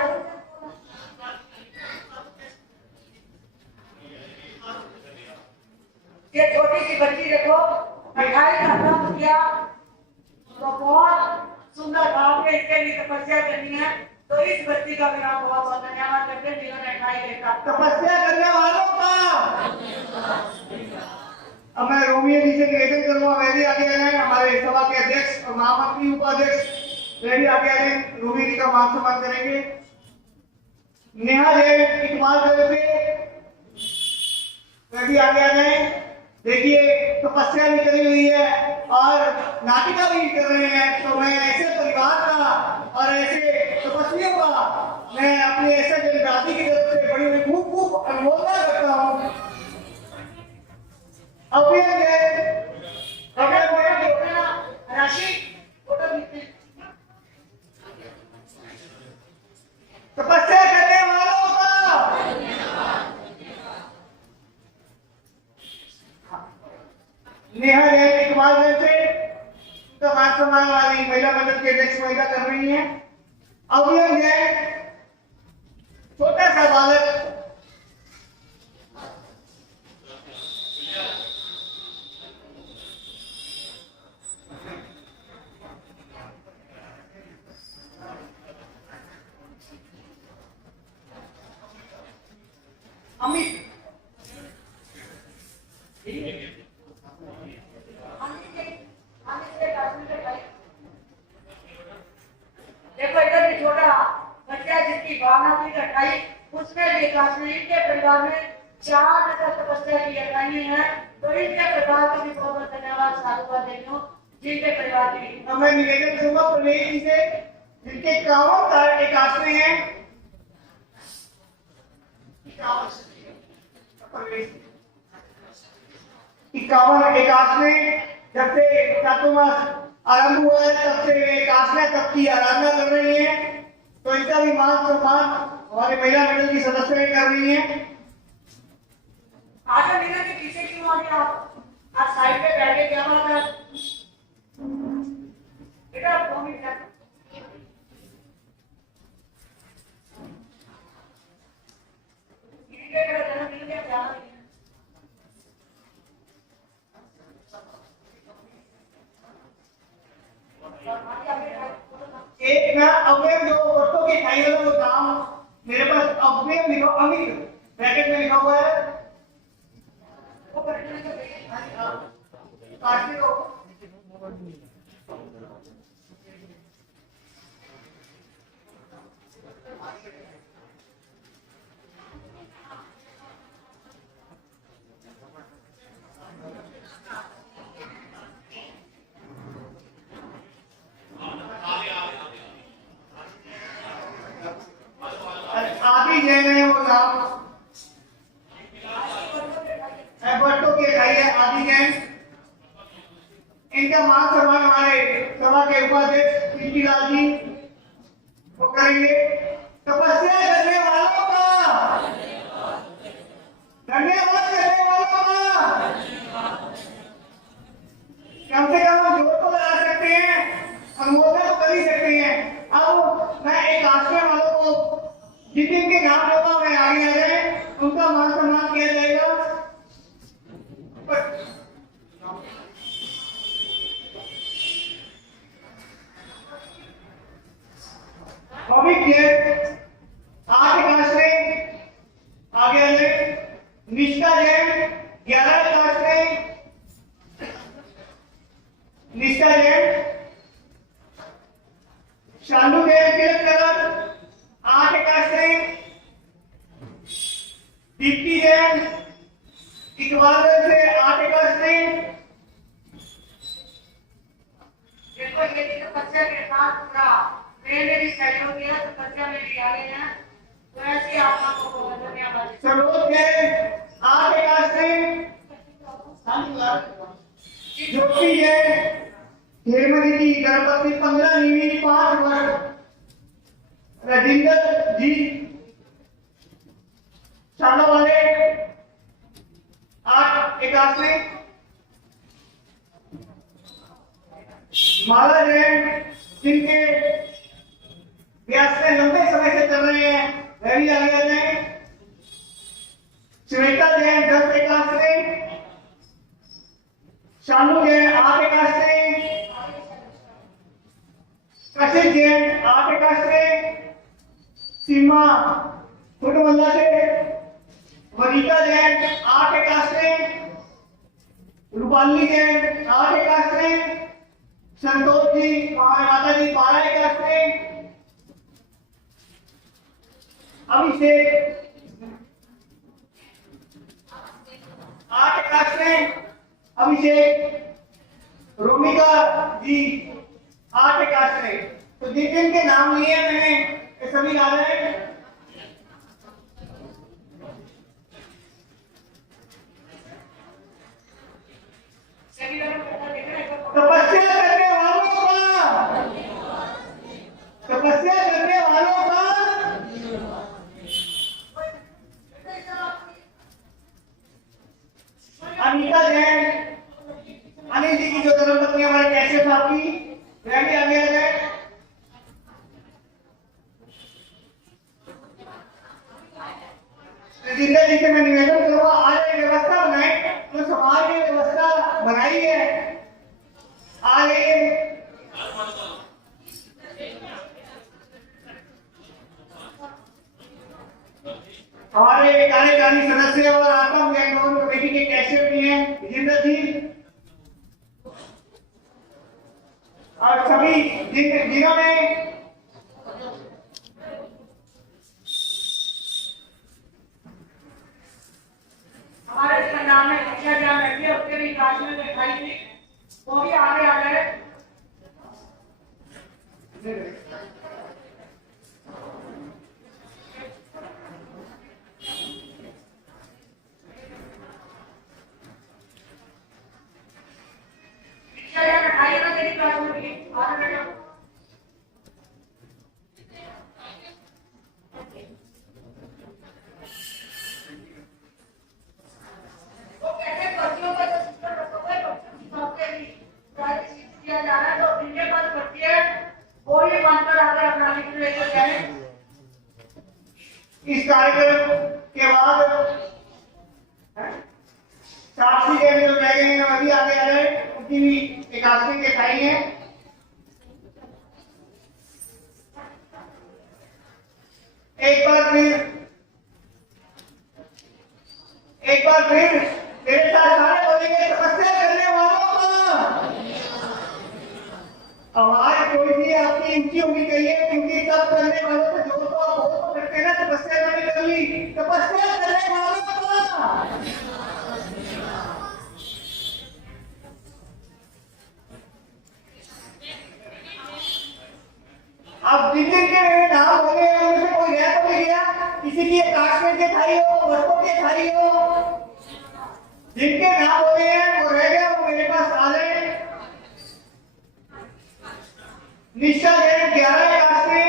ये छोटी सी बच्ची देखो 28 साल किया तो बहुत सुंदर भाव में इसके लिए तपस्या करनी है। तो इस बच्ची का भी नाम बहुत बहुत धन्यवाद करते हैं जिन्होंने 28 देखा। तपस्या करने वालों का अब मैं रोमियो जी से निवेदन करूंगा वे भी आगे आ जाए। हमारे सभा के अध्यक्ष और महामंत्री उपाध्यक्ष वे भी आगे आ जाए। रोमियो जी का मान सम्मान करेंगे। नेहा जैन इकबाल नगर से वे भी आगे आ जाए। देखिए तपस्या भी करी हुई है और नाटिका भी कर रहे हैं। तो मैं ऐसे परिवार का और ऐसे तपस्वियों का मैं अपनी ऐसे जनजाति की तरफ से बड़ी हुई खूब खूब अनुमोदना करता हूँ। अभय जैन राशि फोटो खींचते हैं। तपस्या करने वालों का नेहा जैन इकबाल जैन से उनका मान सम्मान वाली महिला मंडल की अध्यक्ष महिला कर रही है। अवयव जैन छोटा सा बालक अमित देखो इधर भी छोटा बच्चा जिसकी भावना की कटाई उसमें भी काश्मीर के परिवार में 4 नगर तपस्या की अटाई है। तो इनके परिवार को भी बहुत बहुत धन्यवाद साधुवाद देती हूँ जिनके परिवार की। अब मैं निवेदन करूंगा प्रवेश जी से जिनके 51 एक आश्रय हैं। 51 एक आश्रय जब से चातुर्मास आरंभ हुआ है तब से एक आश्रय तब की आराधना कर रही है। तो इनका भी मान सम्मान हमारे महिला मंडल की सदस्य कर रही है। आजा मीना के पीछे क्यों आ गया आप? साइड पे बैठे क्या बात है? बेटा 2 मिनट एक ना अवयव जो बच्चों के खाई वाला वो नाम मेरे पास अवयव लिखा अमित ब्रैकेट में लिखा हुआ है। वो काटने को आदि जैन है वो नाम बट्टों के खाई है आदि जैन। इनका मान सम्मान हमारे सभा के उपाध्यक्ष पीटी लाल जी वो करेंगे। तपस्या करने वालों का धन्यवाद करने वालों का कम से कम हम जोर तो लगा सकते हैं, अनुमोदन तो कर ही सकते हैं। अब मैं एक आश्रम वालों को जिन जिन के नाम लगा मैं आगे आ जाए, उनका मान सम्मान किया जाएगा। पवित्र जैन 8 आश्रय आगे आ जाए। निष्ठा जैन 11 आश्रय, निष्ठा जैन। शालू जैन तिलक नगर 8 आश्रय। दीप्ति जैन इकबालगंज से 8 आश्रय। देखो ये भी तपस्या के साथ पूरा मैंने भी सहयोग किया, तपस्या में भी आगे हैं, तो ऐसे आप लोगों को धन्यवाद। सरोज जैन 8 आश्रय। ज्योति जैन हेमनिधि गणपति 15 निमिष 5 वर्ष। राजेंद्र जी शाला वाले 8 आश्रय। माला जैन जिनके व्यास लंबे समय से चल रहे हैं, वह भी आगे आ जाए। श्वेता जैन 10 आश्रय। शानू जैन 8 आश्रय। कशिश जैन 8 आश्रय। सीमा फुटबल्ला से। वनिता जैन 8 आश्रय। रूपाली जैन 8 आश्रय। संतोष जी माता जी 12 आश्रय। अभिषेक 8 आश्रय। अभिषेक रोमिका जी 8 आश्रय। तो जिन जिन के नाम लिए मैंने ये सभी आ रहे हैं। तपस्या करने वालों का, तपस्या करने वालों का अनीता जैन, अनिल जी की जो धर्मपत्नी हमारे कैसे साहब की, वह भी आगे आ जाए। जिंदा जी से मैं निवेदन करूंगा, आज एक व्यवस्था बनाए, तो समाज की व्यवस्था बनाई है। आज हमारे कार्यकारी सदस्य और आत्म ज्ञान कमेटी के कैशियर भी हैं विजेंद्र जी, और सभी जिन्होंने हमारे संविधान में शिक्षा ज्ञान रखी है, उसके भी क्लास में दिखाई थी, वो भी आगे आ गए। शिक्षा ज्ञान रखाई ना तेरी क्लास में भी आगे बैठो। वो कैसे बच्चों का जो शिक्षण रखोगे, बच्चों की सबसे भी प्राइवेट किया जा रहा है, तो जिनके पास बच्चे हैं वो ये मानकर आगे अपना लिख लेकर जाए। इस कार्यक्रम के बाद साक्षी जैन जो रह गए हैं वह भी आगे आ जाए, उनकी भी एक आश्रय दिखाई है। एक बार फिर मेरे साथ सारे बोलेंगे, तपस्या करने वालों का आवाज कोई भी आपकी ऊंची होनी चाहिए, क्योंकि तब करने वालों से जो तो आप हो सकते हैं ना, तपस्या मैंने कर ली, तपस्या करने वालों का अब जिन जिन के मेरे नाम बोले हैं उनसे कोई रह तो नहीं गया, किसी की अटैचमेंट दिखाई हो, वस्तु दिखाई हो, जिनके नाम बोले हैं वो रह गया, वो मेरे पास आ जाए। निशा जैन 11 आश्रय।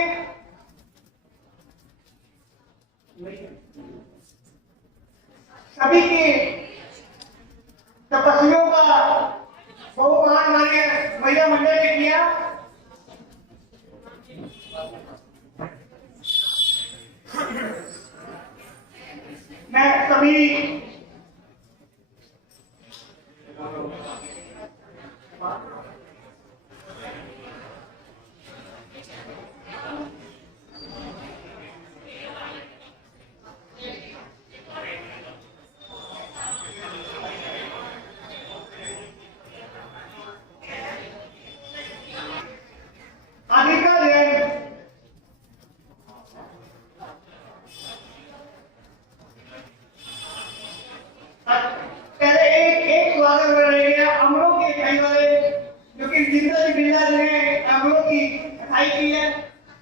सभी की तपस्वियों का बहुमान हमारे महिला मंडल ने किया। मैं सभी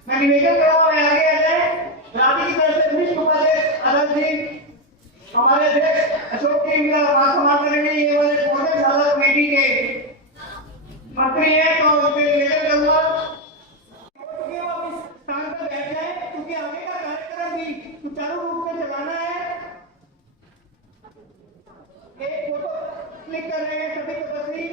मैं निवेदन कर रहा हूँ आगे आ जाए। राज्य की तरफ से विश्व उपाध्यक्ष अध्यक्ष जी, हमारे अध्यक्ष अशोक जी का समाज करेंगे। ये वाले पौधे साला कमेटी के मंत्री हैं, तो उनसे निवेदन करूंगा क्योंकि वो इस स्थान पर बैठ जाए, क्योंकि आगे का कार्यक्रम भी सुचारू रूप से चलाना है। एक फोटो क्लिक कर रहे हैं सभी तपस्वी।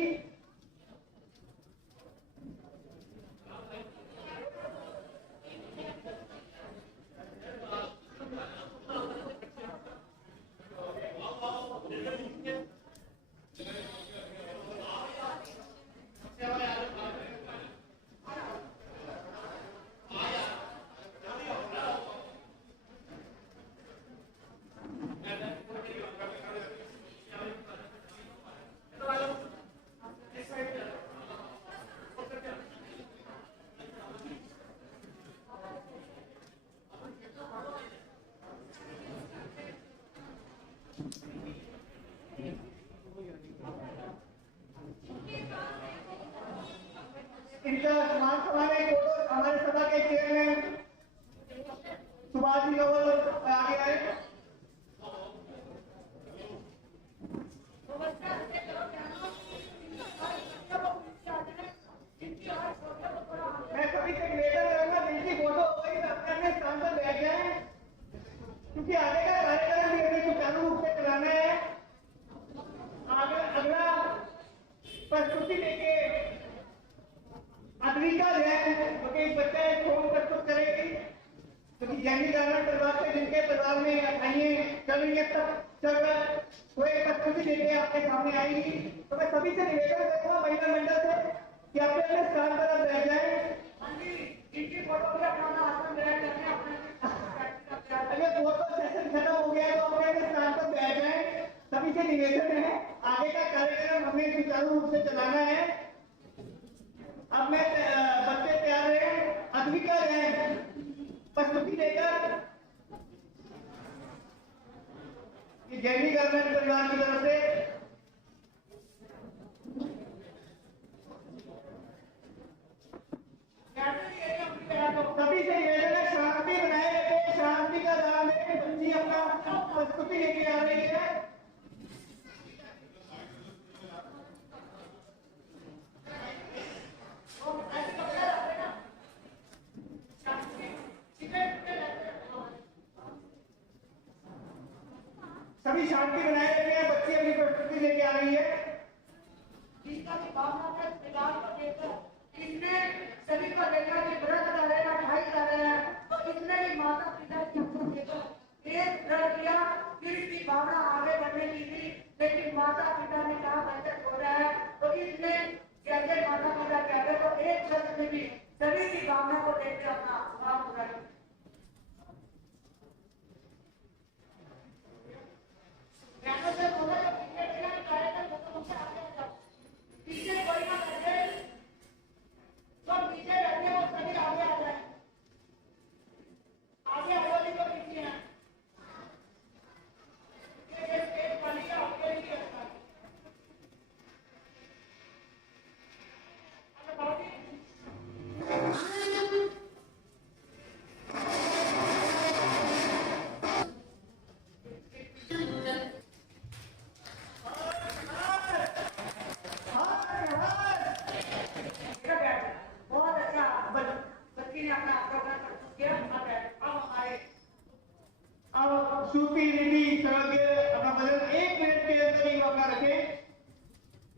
इनका सम्मान समाने को हमारे सभा के चेयरमैन सुभाष जी लोगों आगे आए। मैं सभी से निवेदन करूंगा जिनकी फोटो हो गई अपने अपने स्थान पर बैठ जाए, क्योंकि आगे का कार्यक्रम भी हमें सुचारू रूप से चलाना है। अगला प्रस्तुति लेके अद्विका जैन जो कि बच्चा एक फोन प्रस्तुत करेगी, क्योंकि जैनी जागरण परिवार से जिनके परिवार में आइए चल रही है तब वो एक प्रस्तुति लेके आपके सामने आएगी। तो मैं सभी से निवेदन करूंगा महिला मंडल से कि अपने अपने स्थान पर आप बैठ जाए। इनकी फोटोग्राफ अगर फोटो सेशन खत्म हो गया तो अपने अपने स्थान पर बैठ जाए। सभी से निवेदन है, आगे का कार्यक्रम हमें सुचारू रूप से चलाना है। अब मैं बच्चे तैयार रहे, अद्विका जैन प्रस्तुति लेकर जैनी गवर्नमेंट परिवार की तरफ से सभी से निवेदन है शांति बनाए रखें, शांति का दान दें। बच्ची अपना प्रस्तुति लेके आ रही है। सभी शांति बनाए रखें, बच्ची अपनी प्रस्तुति लेके आ रही है। जिसका भी भावना का परिवार को देकर इसने सभी को देखा कि व्रत कर रहे हैं, ढाई कर रहे हैं, तो इसने भी माता पिता की हमको देकर एक व्रत किया। फिर इसकी भावना आगे बढ़ने की थी, लेकिन माता पिता ने कहा बचत हो रहा है, तो इसने जैसे माता पिता कहते तो एक व्रत में भी सभी की भावना को देखकर अपना काम पूरा किया। पीछे कोई ना बैठे, तो पीछे बैठे वो सभी आगे आ जाए, आगे वाली तो पीछे है। ये स्टेज बनी है आपके लिए अच्छा है। अरे बाबू बहुत अच्छा बच्ची ने अपना प्रोग्राम प्रस्तुत किया। अब हमारे अब सूपी रेड्डी सर्वज्ञ अपना बदल 1 मिनट के अंदर ही मौका रखें।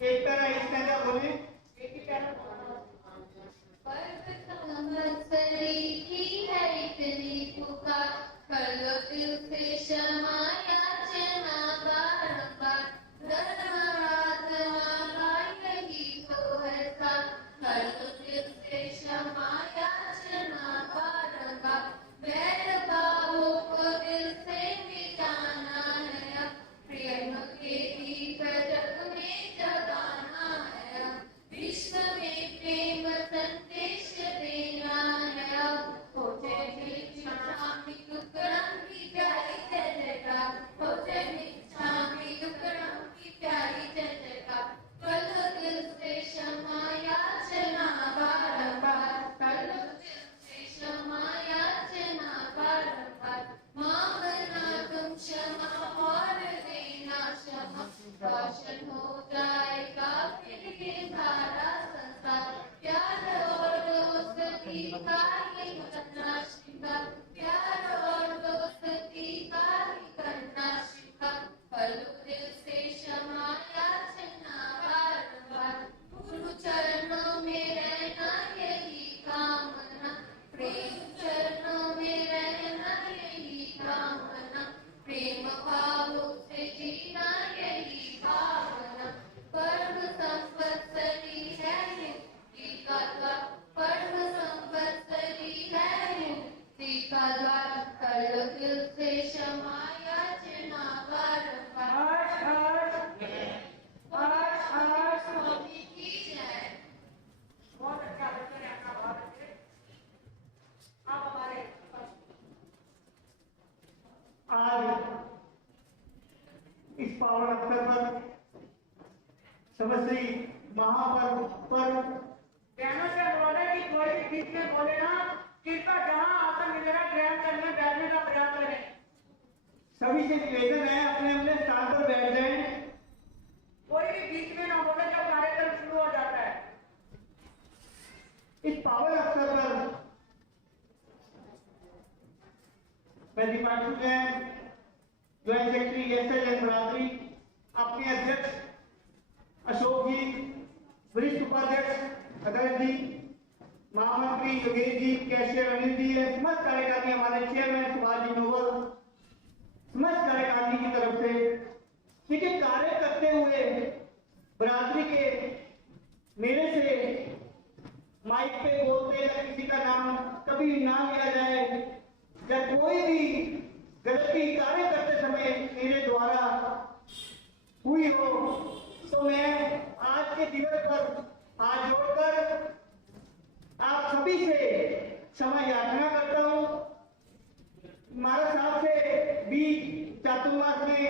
एक तरह इस तरह बोले, एक ही तरह संवत्सरी की है इतनी पुकार, कर लो दिल से क्षमा याचना बारंबार, धर्मात्मा का यही तो है साथ, कर लो दिल से क्षमा याचना बारंबार, वैर भावों को दिल से मिटाना है, प्रेम के दीप जग में जगाना है, विश्व में प्रेम संदेश देना है, हो जय भिक्षामि दुक्कड़म की प्यारी जय जयकार, हो जय भिक्षामि दुक्कड़म की प्यारी जय जयकार, कर लो दिल से क्षमा याचना बारंबार, कर लो दिल से क्षमा याचना बारंबार, मांगना तुम क्षमा और देना क्षमा, रोशन हो जाएगा फिर ये सारा संसार, प्यार और दोस्ती का ही करना श्रृंगार, प्यार और दोस्ती का ही करना श्रृंगार, कर लो दिल से क्षमा याचना बारंबार, गुरु चरणों में रहना यही कामना, प्रेम चरणों में रहना यही कामना, प्रेम भावों से जीना यही भावना, पर्व संवत्सरी है मुक्ति का द्वार, पर्व संवत्सरी है मुक्ति का द्वार, कर लो दिल से क्षमा याचना बारंबार। स्वामी की जय। बहुत अच्छा बच्चों ने आपका बहुत अच्छे। आप हमारे आज इस पावन अवसर पर समश्री महापर्व पर बहनों से अनुरोध है कि कोई भी बीच में बोले ना, कृपा जहाँ आसन मिलेगा ग्रहण करने बैठने का प्रयास करें। सभी से निवेदन है अपने अपने स्थान पर बैठ जाएं। कोई भी बीच में ना बोले जब कार्यक्रम शुरू हो जाता है। इस पावन अवसर पर मैं डिपार्टमेंट में ज्वाइंट सेक्रेटरी एस नवरात्रि, अपने अध्यक्ष अशोक जी, वरिष्ठ उपाध्यक्ष अदर जी, महामंत्री योगेश जी, कैशियर अनिल जी, समस्त कार्यकारिणी हमारे चेयरमैन सुभाष जी नोबल, समस्त कार्यकारिणी की तरफ से देखिए कार्य करते हुए बरादरी के मेरे से माइक पे बोलते या किसी का नाम कभी ना लिया जाए, या कोई भी गलती कार्य करते समय मेरे द्वारा हुई हो, तो मैं आज के दिवस पर हाथ जोड़कर आप सभी से क्षमा याचना करता हूं। महाराज साहब से भी चातुर्मास में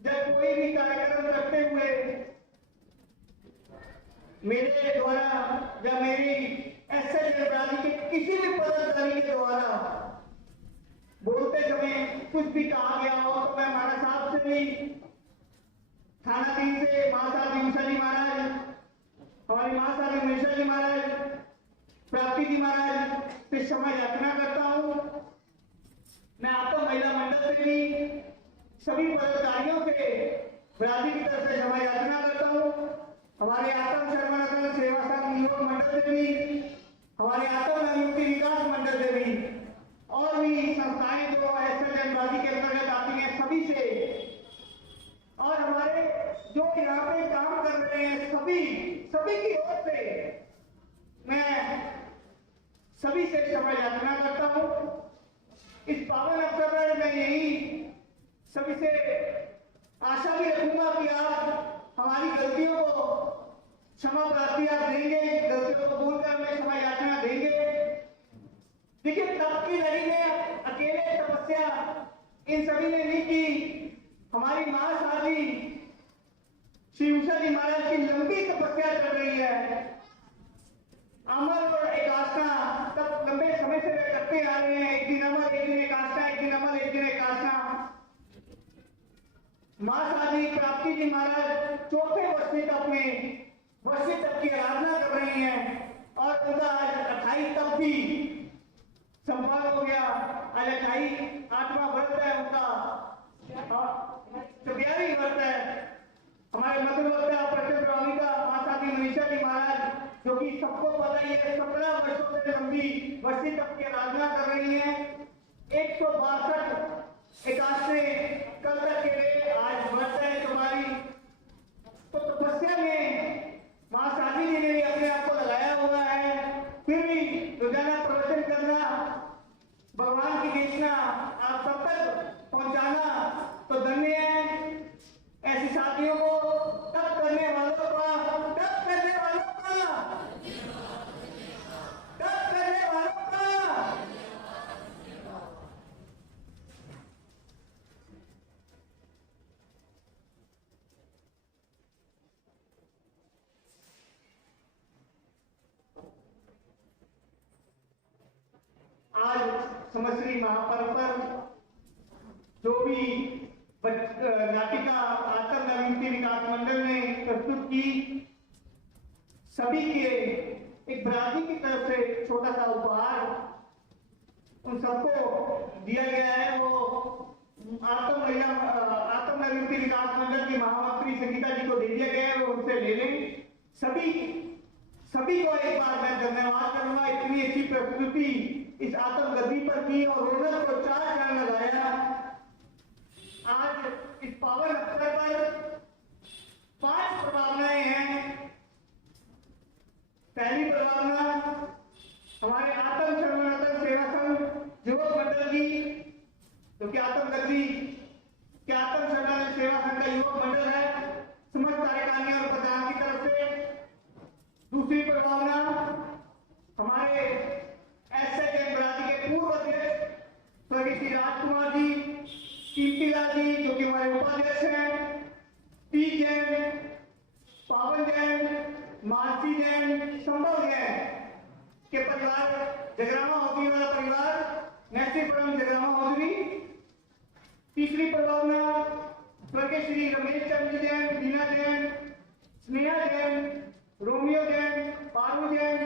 जब कोई भी कार्यक्रम करते हुए मेरे द्वारा या मेरी एसएच नवरात्रि के किसी भी पदाधिकारी के द्वारा बोलते समय कुछ भी कहा गया हो, तो मैं महाराज साहब से भी, थाना 3 से महासादी उषा जी महाराज, हमारी महासादी उमेशा जी महाराज, प्राप्ति जी महाराज से क्षमा याचना करता हूं। मैं आपका महिला मंडल से भी सभी पदाधिकारियों से बरादरी की तरफ से क्षमा याचना करता हूं। हमारे आत्म शर्मनदन सेवा संघ नियोग मंडल से भी, हमारे आत्म नियुक्ति विकास मंडल से भी, और भी संस्थाएं जो एसएच जनवादी के अंतर्गत आती हैं सभी से, और हमारे जो यहाँ पे काम कर रहे हैं सभी की ओर से मैं सभी से क्षमा याचना करता हूं। इस पावन अवसर पर मैं यही सभी से आशा भी रखूंगा कि आप हमारी गलतियों को क्षमा प्राप्ति आप देंगे, गलतियों को भूल कर हमें क्षमा याचना देंगे। देखिए तब की लड़ी में अकेले तपस्या इन सभी ने नहीं की, हमारी महासादी श्री उषा जी महाराज की लंबी तपस्या चल रही है। अमल और एकादशा तब लंबे समय से वे करते आ रहे हैं, एक दिन अमल एक दिन एकादशा, एक दिन अमल एक दिन एकादशा। महासादी प्राप्ति जी महाराज 4थे वर्ष से अपने वर्ष तक की आराधना कर रही हैं, और उनका आज 28 तक भी संपन्न हो गया। आज 28वां व्रत है उनका। जो प्यारी व्रत है हमारे मधुर वक्ता प्रसिद्ध स्वामिका माता की मनीषा जी महाराज, जो कि सबको पता ही है 17 वर्षों से लंबी वर्षी तक की आराधना कर रही है। 162 एकादश से कल तक के लिए आज व्रत है तुम्हारी। तो तपस्या में मां शादी जी ने भी अपने आप को लगाया हुआ है, फिर भी रोजाना प्रवचन करना, भगवान की देशना आप सब तक पहुंचाना तो धन्य है। ऐसे साथियों को तप करने वालों का तप करने वालों का तप करने वालों का आज समश्री महापर्व पर जो भी नाटिका आतंक नवीनती विकास मंडल ने प्रस्तुत की, सभी के एक बरादरी की तरफ से छोटा सा उपहार उन सबको दिया गया है। वो आतंक नवीनती विकास मंडल की महामंत्री संगीता जी को दे दिया गया है, वो उनसे ले लें। सभी को एक बार मैं धन्यवाद करूंगा, इतनी अच्छी प्रस्तुति इस आतंक गद्दी पर की और रोनक को 4 चांद लगाया। आज इस पावन अवसर पर 5 प्रभावनाएं हैं। पहली प्रभावना हमारे आत्म सर्वनातन सेवा संघ युवक मंडल की, जो कि आत्म गद्दी के आत्म सर्वनातन सेवा संघ का युवक मंडल है, समस्त कार्यकारिणी और प्रधान की तरफ से। दूसरी प्रभावना हमारे एसएचएम बरादरी के पूर्व अध्यक्ष स्वर्गीय श्री राजकुमार जी, कीर्तिलाल जी जो कि हमारे उपाध्यक्ष हैं, पी जैन, पावन जैन, मानसी जैन, संभव जैन के परिवार, जगरामा होगी वाला परिवार, नैतिकपुरम जगरामा होगी। तीसरी प्रभावना स्वर्गीय श्री रमेश चंद्र जैन, बीना जैन, स्नेहा जैन, रोमियो जैन, पारू जैन,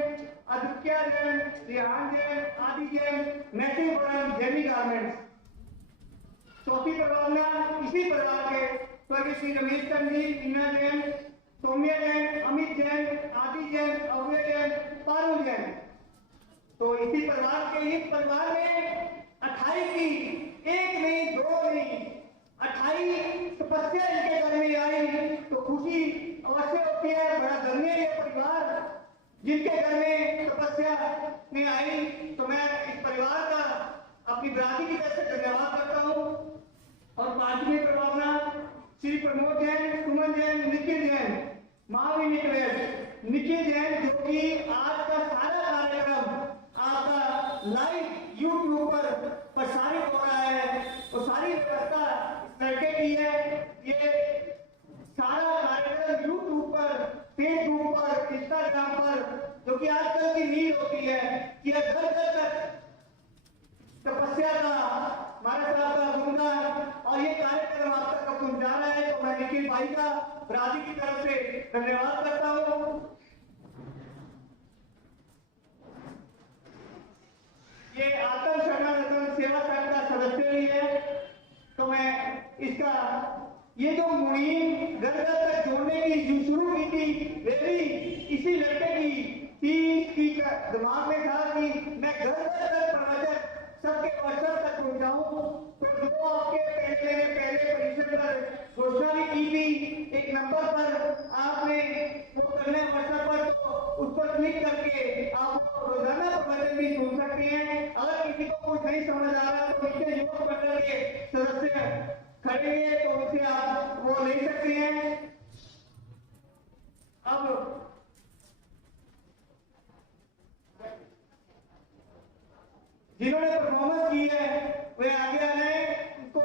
आदित्य जैन, रिहान जैन, आदि जैन, नैतिकपुरम जैनी गारमेंट्स। चौथी प्रभावना इसी परिवार के स्वर्गीय श्री रमेश चंद्र जी, मीना जैन, सौम्या जैन, अमित जैन, आदि जैन, अव्य जैन, पारू जैन। तो इसी परिवार के इस परिवार में 28 की, एक नहीं 2 नहीं 28 तपस्या इनके घर में आई तो खुशी अवश्य होती है। बड़ा धन्य ये परिवार जिनके घर में तपस्या में आई। तो मैं इस परिवार का अपनी बरादरी की तरफ से धन्यवाद करता हूँ। और 5वीं प्रभावना श्री प्रमोद जैन, सुमन जैन, निखिल जैन, महावीर निखिल जैन, जो कि आज का सारा कार्यक्रम आपका लाइव यूट्यूब पर प्रसारित हो रहा है। तो सारी व्यवस्था इस लड़के की है। ये सारा कार्यक्रम यूट्यूब पर, फेसबुक पर, इंस्टाग्राम पर, जो कि आजकल की नीड होती है कि घर घर तक तपस्या का, महाराज साहब का गुणगान और ये कार्यक्रम आप तक पहुंचा रहा है। तो मैं निखिल भाई का बरादरी की तरफ से धन्यवाद करता हूँ। ये आत्म सर्वनातन सेवा संघ का सदस्य भी है। तो मैं इसका ये जो मुहिम घर घर तक जोड़ने की जो शुरू की थी, वे भी इसी लड़के की दिमाग में था कि मैं घर घर तक प्रवचन सबके अवसर तक पहुंचाऊं। तो जो आपके पहले परिषद पर घोषणा भी की थी, एक नंबर पर आपने वो करने अवसर पर, तो उस पर क्लिक करके आप रोजाना प्रवचन भी सुन सकते हैं। अगर किसी को कुछ नहीं समझ आ रहा तो नीचे युवक मंडल के सदस्य खड़े हैं, तो उनसे आप वो ले सकते हैं। अब जिन्होंने परफॉर्मेंस की है वे आगे आ जाए, उनको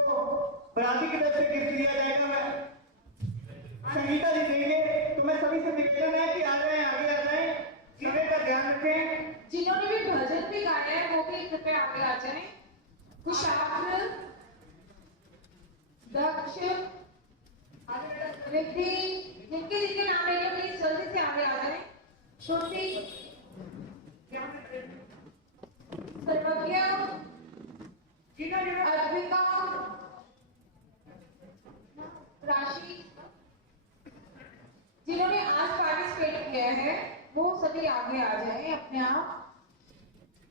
बरादरी की तरफ से गिफ्ट दिया जाएगा। मैं संगीता जी देंगे। तो मैं सभी से निवेदन है कि आ जाए, आगे आ जाए, समय का ध्यान रखें। जिन्होंने भी भजन भी गाया है वो भी कृपया आगे आ जाएं। कुशाग्र, दक्ष, रिद्धि, जिनके नाम ले लो प्लीज जल्दी से आगे आ जाएं। श्रुति, सर्वज्ञ, अद्विका, राशि जिन्होंने आज पार्टिसिपेट किया है वो सभी आगे आ जाएं अपने आप।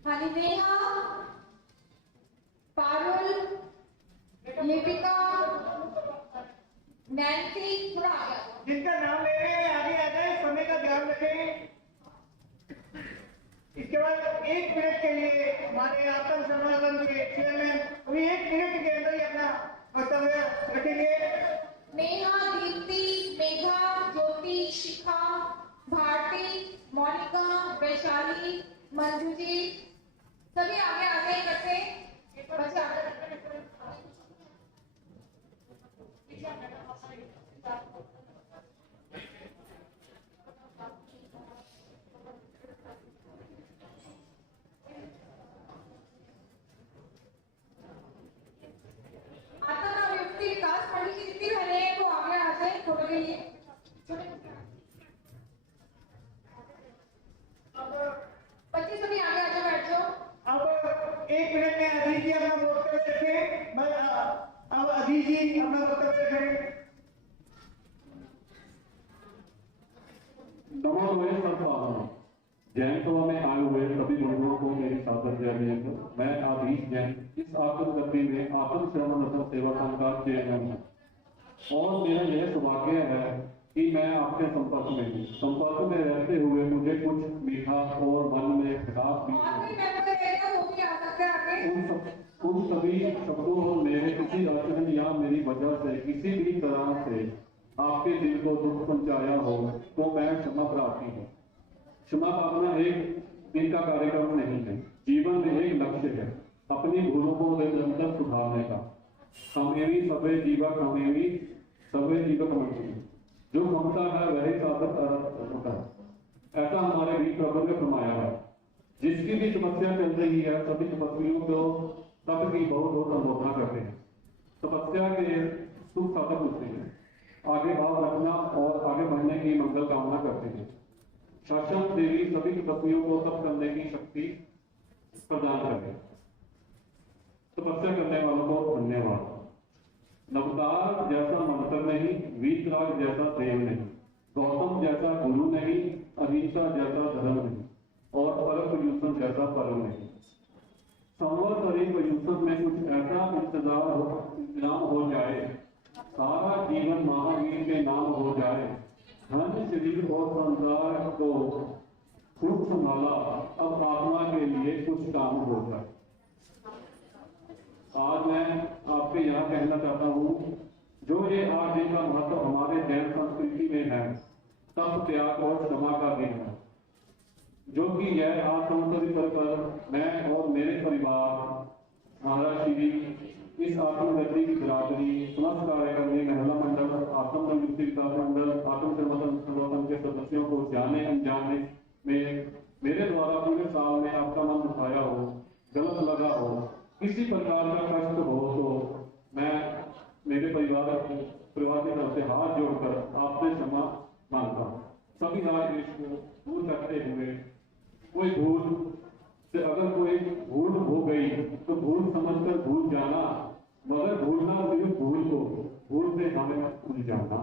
हाँ जी, नेहा, पारुल, लिपिका, नैन्सी, थोड़ा आगे आ जाओ। जिनका नाम ले रहे हैं आगे आ जाए, समय का ध्यान रखें। इसके बाद 1 मिनट के लिए हमारे आत्म सम्मान के चेयरमैन अभी 1 मिनट के अंदर ही अपना वक्तव्य रखेंगे। नेहा, दीप्ति, मेघा, ज्योति, शिखा, भारती, मोनिका, वैशाली, मंजू जी, सभी आगे आ गए इकट्ठे। बच्चे आगे आता व्यक्ति विकास मंडल की जितनी बहनें हैं वो आगे आ जाए फोटो के लिए। बच्चे सभी आगे आ जाओ, बैठ जाओ। अब 1 मिनट में अजीत जी अपना वक्तव्य रखें। मैं अब अजीत जी अपना वक्तव्य रखें। नमो हुए सर्वपालनम। जैन सभा में आए हुए सभी लोगों को मेरी सादर जय जय। मैं आधीश जैन इस आत्मगति में आत्म श्रवण रत्न सेवा संघ का चेयरमैन हूँ और मेरा यह सौभाग्य है कि मैं आपके संपर्क में हूँ। संपर्क में रहते हुए मुझे कुछ मीठा और मन में खटास भी उन सभी शब्दों और मेरे किसी आचरण या मेरी वजह से किसी भी तरह से आपके दिल को दुख पहुंचाया हो तो मैं क्षमा प्रार्थी हूँ। क्षमा पाना एक दिन का कार्यक्रम नहीं है, जीवन में एक लक्ष्य है अपनी भूलों को निरंतर सुधारने का। खमेवी सबे जीवा खमेवी सबे जीवक मंत्री, जो ममता है वही साधक होता है, ऐसा हमारे भी प्रभु ने फरमाया है। जिसकी भी समस्या चल रही है सभी तपस्वियों को सबकी बहुत बहुत अनुमोदना करते हैं। तपस्या के सुख साधक होते हैं, आगे भाव रखना और आगे बढ़ने की मंगल कामना करते हैं। शासन देवी सभी तपस्वियों को तप करने की शक्ति प्रदान करे। तपस्या करने वालों को धन्यवाद। नवतार जैसा मंत्र नहीं, वीतराग जैसा देव नहीं, गौतम जैसा गुरु नहीं, अहिंसा जैसा धर्म नहीं और परम प्रयुषण जैसा परम नहीं। संवत्सरी प्रयुषण में कुछ ऐसा इंतजाम हो जाए, सारा जीवन महावीर के नाम हो जाए, धन शरीर और संसार को खूब संभाला, अब आत्मा के लिए कुछ काम हो जाए। आज मैं आपके यहाँ कहना चाहता हूँ, जो ये 8 दिन का महत्व हमारे जैन संस्कृति में है, तप त्याग और क्षमा का दिन है, जो कि यह आत्मोत्तरी कर मैं और मेरे परिवार महाराज श्री इस आत्मगति की बिरादरी समस्त कार्यक्रमी महिला मंडल आत्म नियुक्ति विकास मंडल आत्म संगठन के सदस्यों को जाने अनजाने में मेरे द्वारा पूरे साल में आपका मन उठाया हो, गलत लगा हो, किसी प्रकार का कष्ट हो तो मैं मेरे परिवार की तरफ से हाथ जोड़कर आपसे क्षमा मांगता हूँ। सभी राज को दूर करते हुए कोई भूल से अगर कोई भूल हो गई तो भूल समझकर भूल जाना, मगर भूलना सिर्फ भूल को भूल से हमें भूल जाना।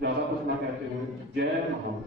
ज्यादा कुछ ना कहते हुए जय महान।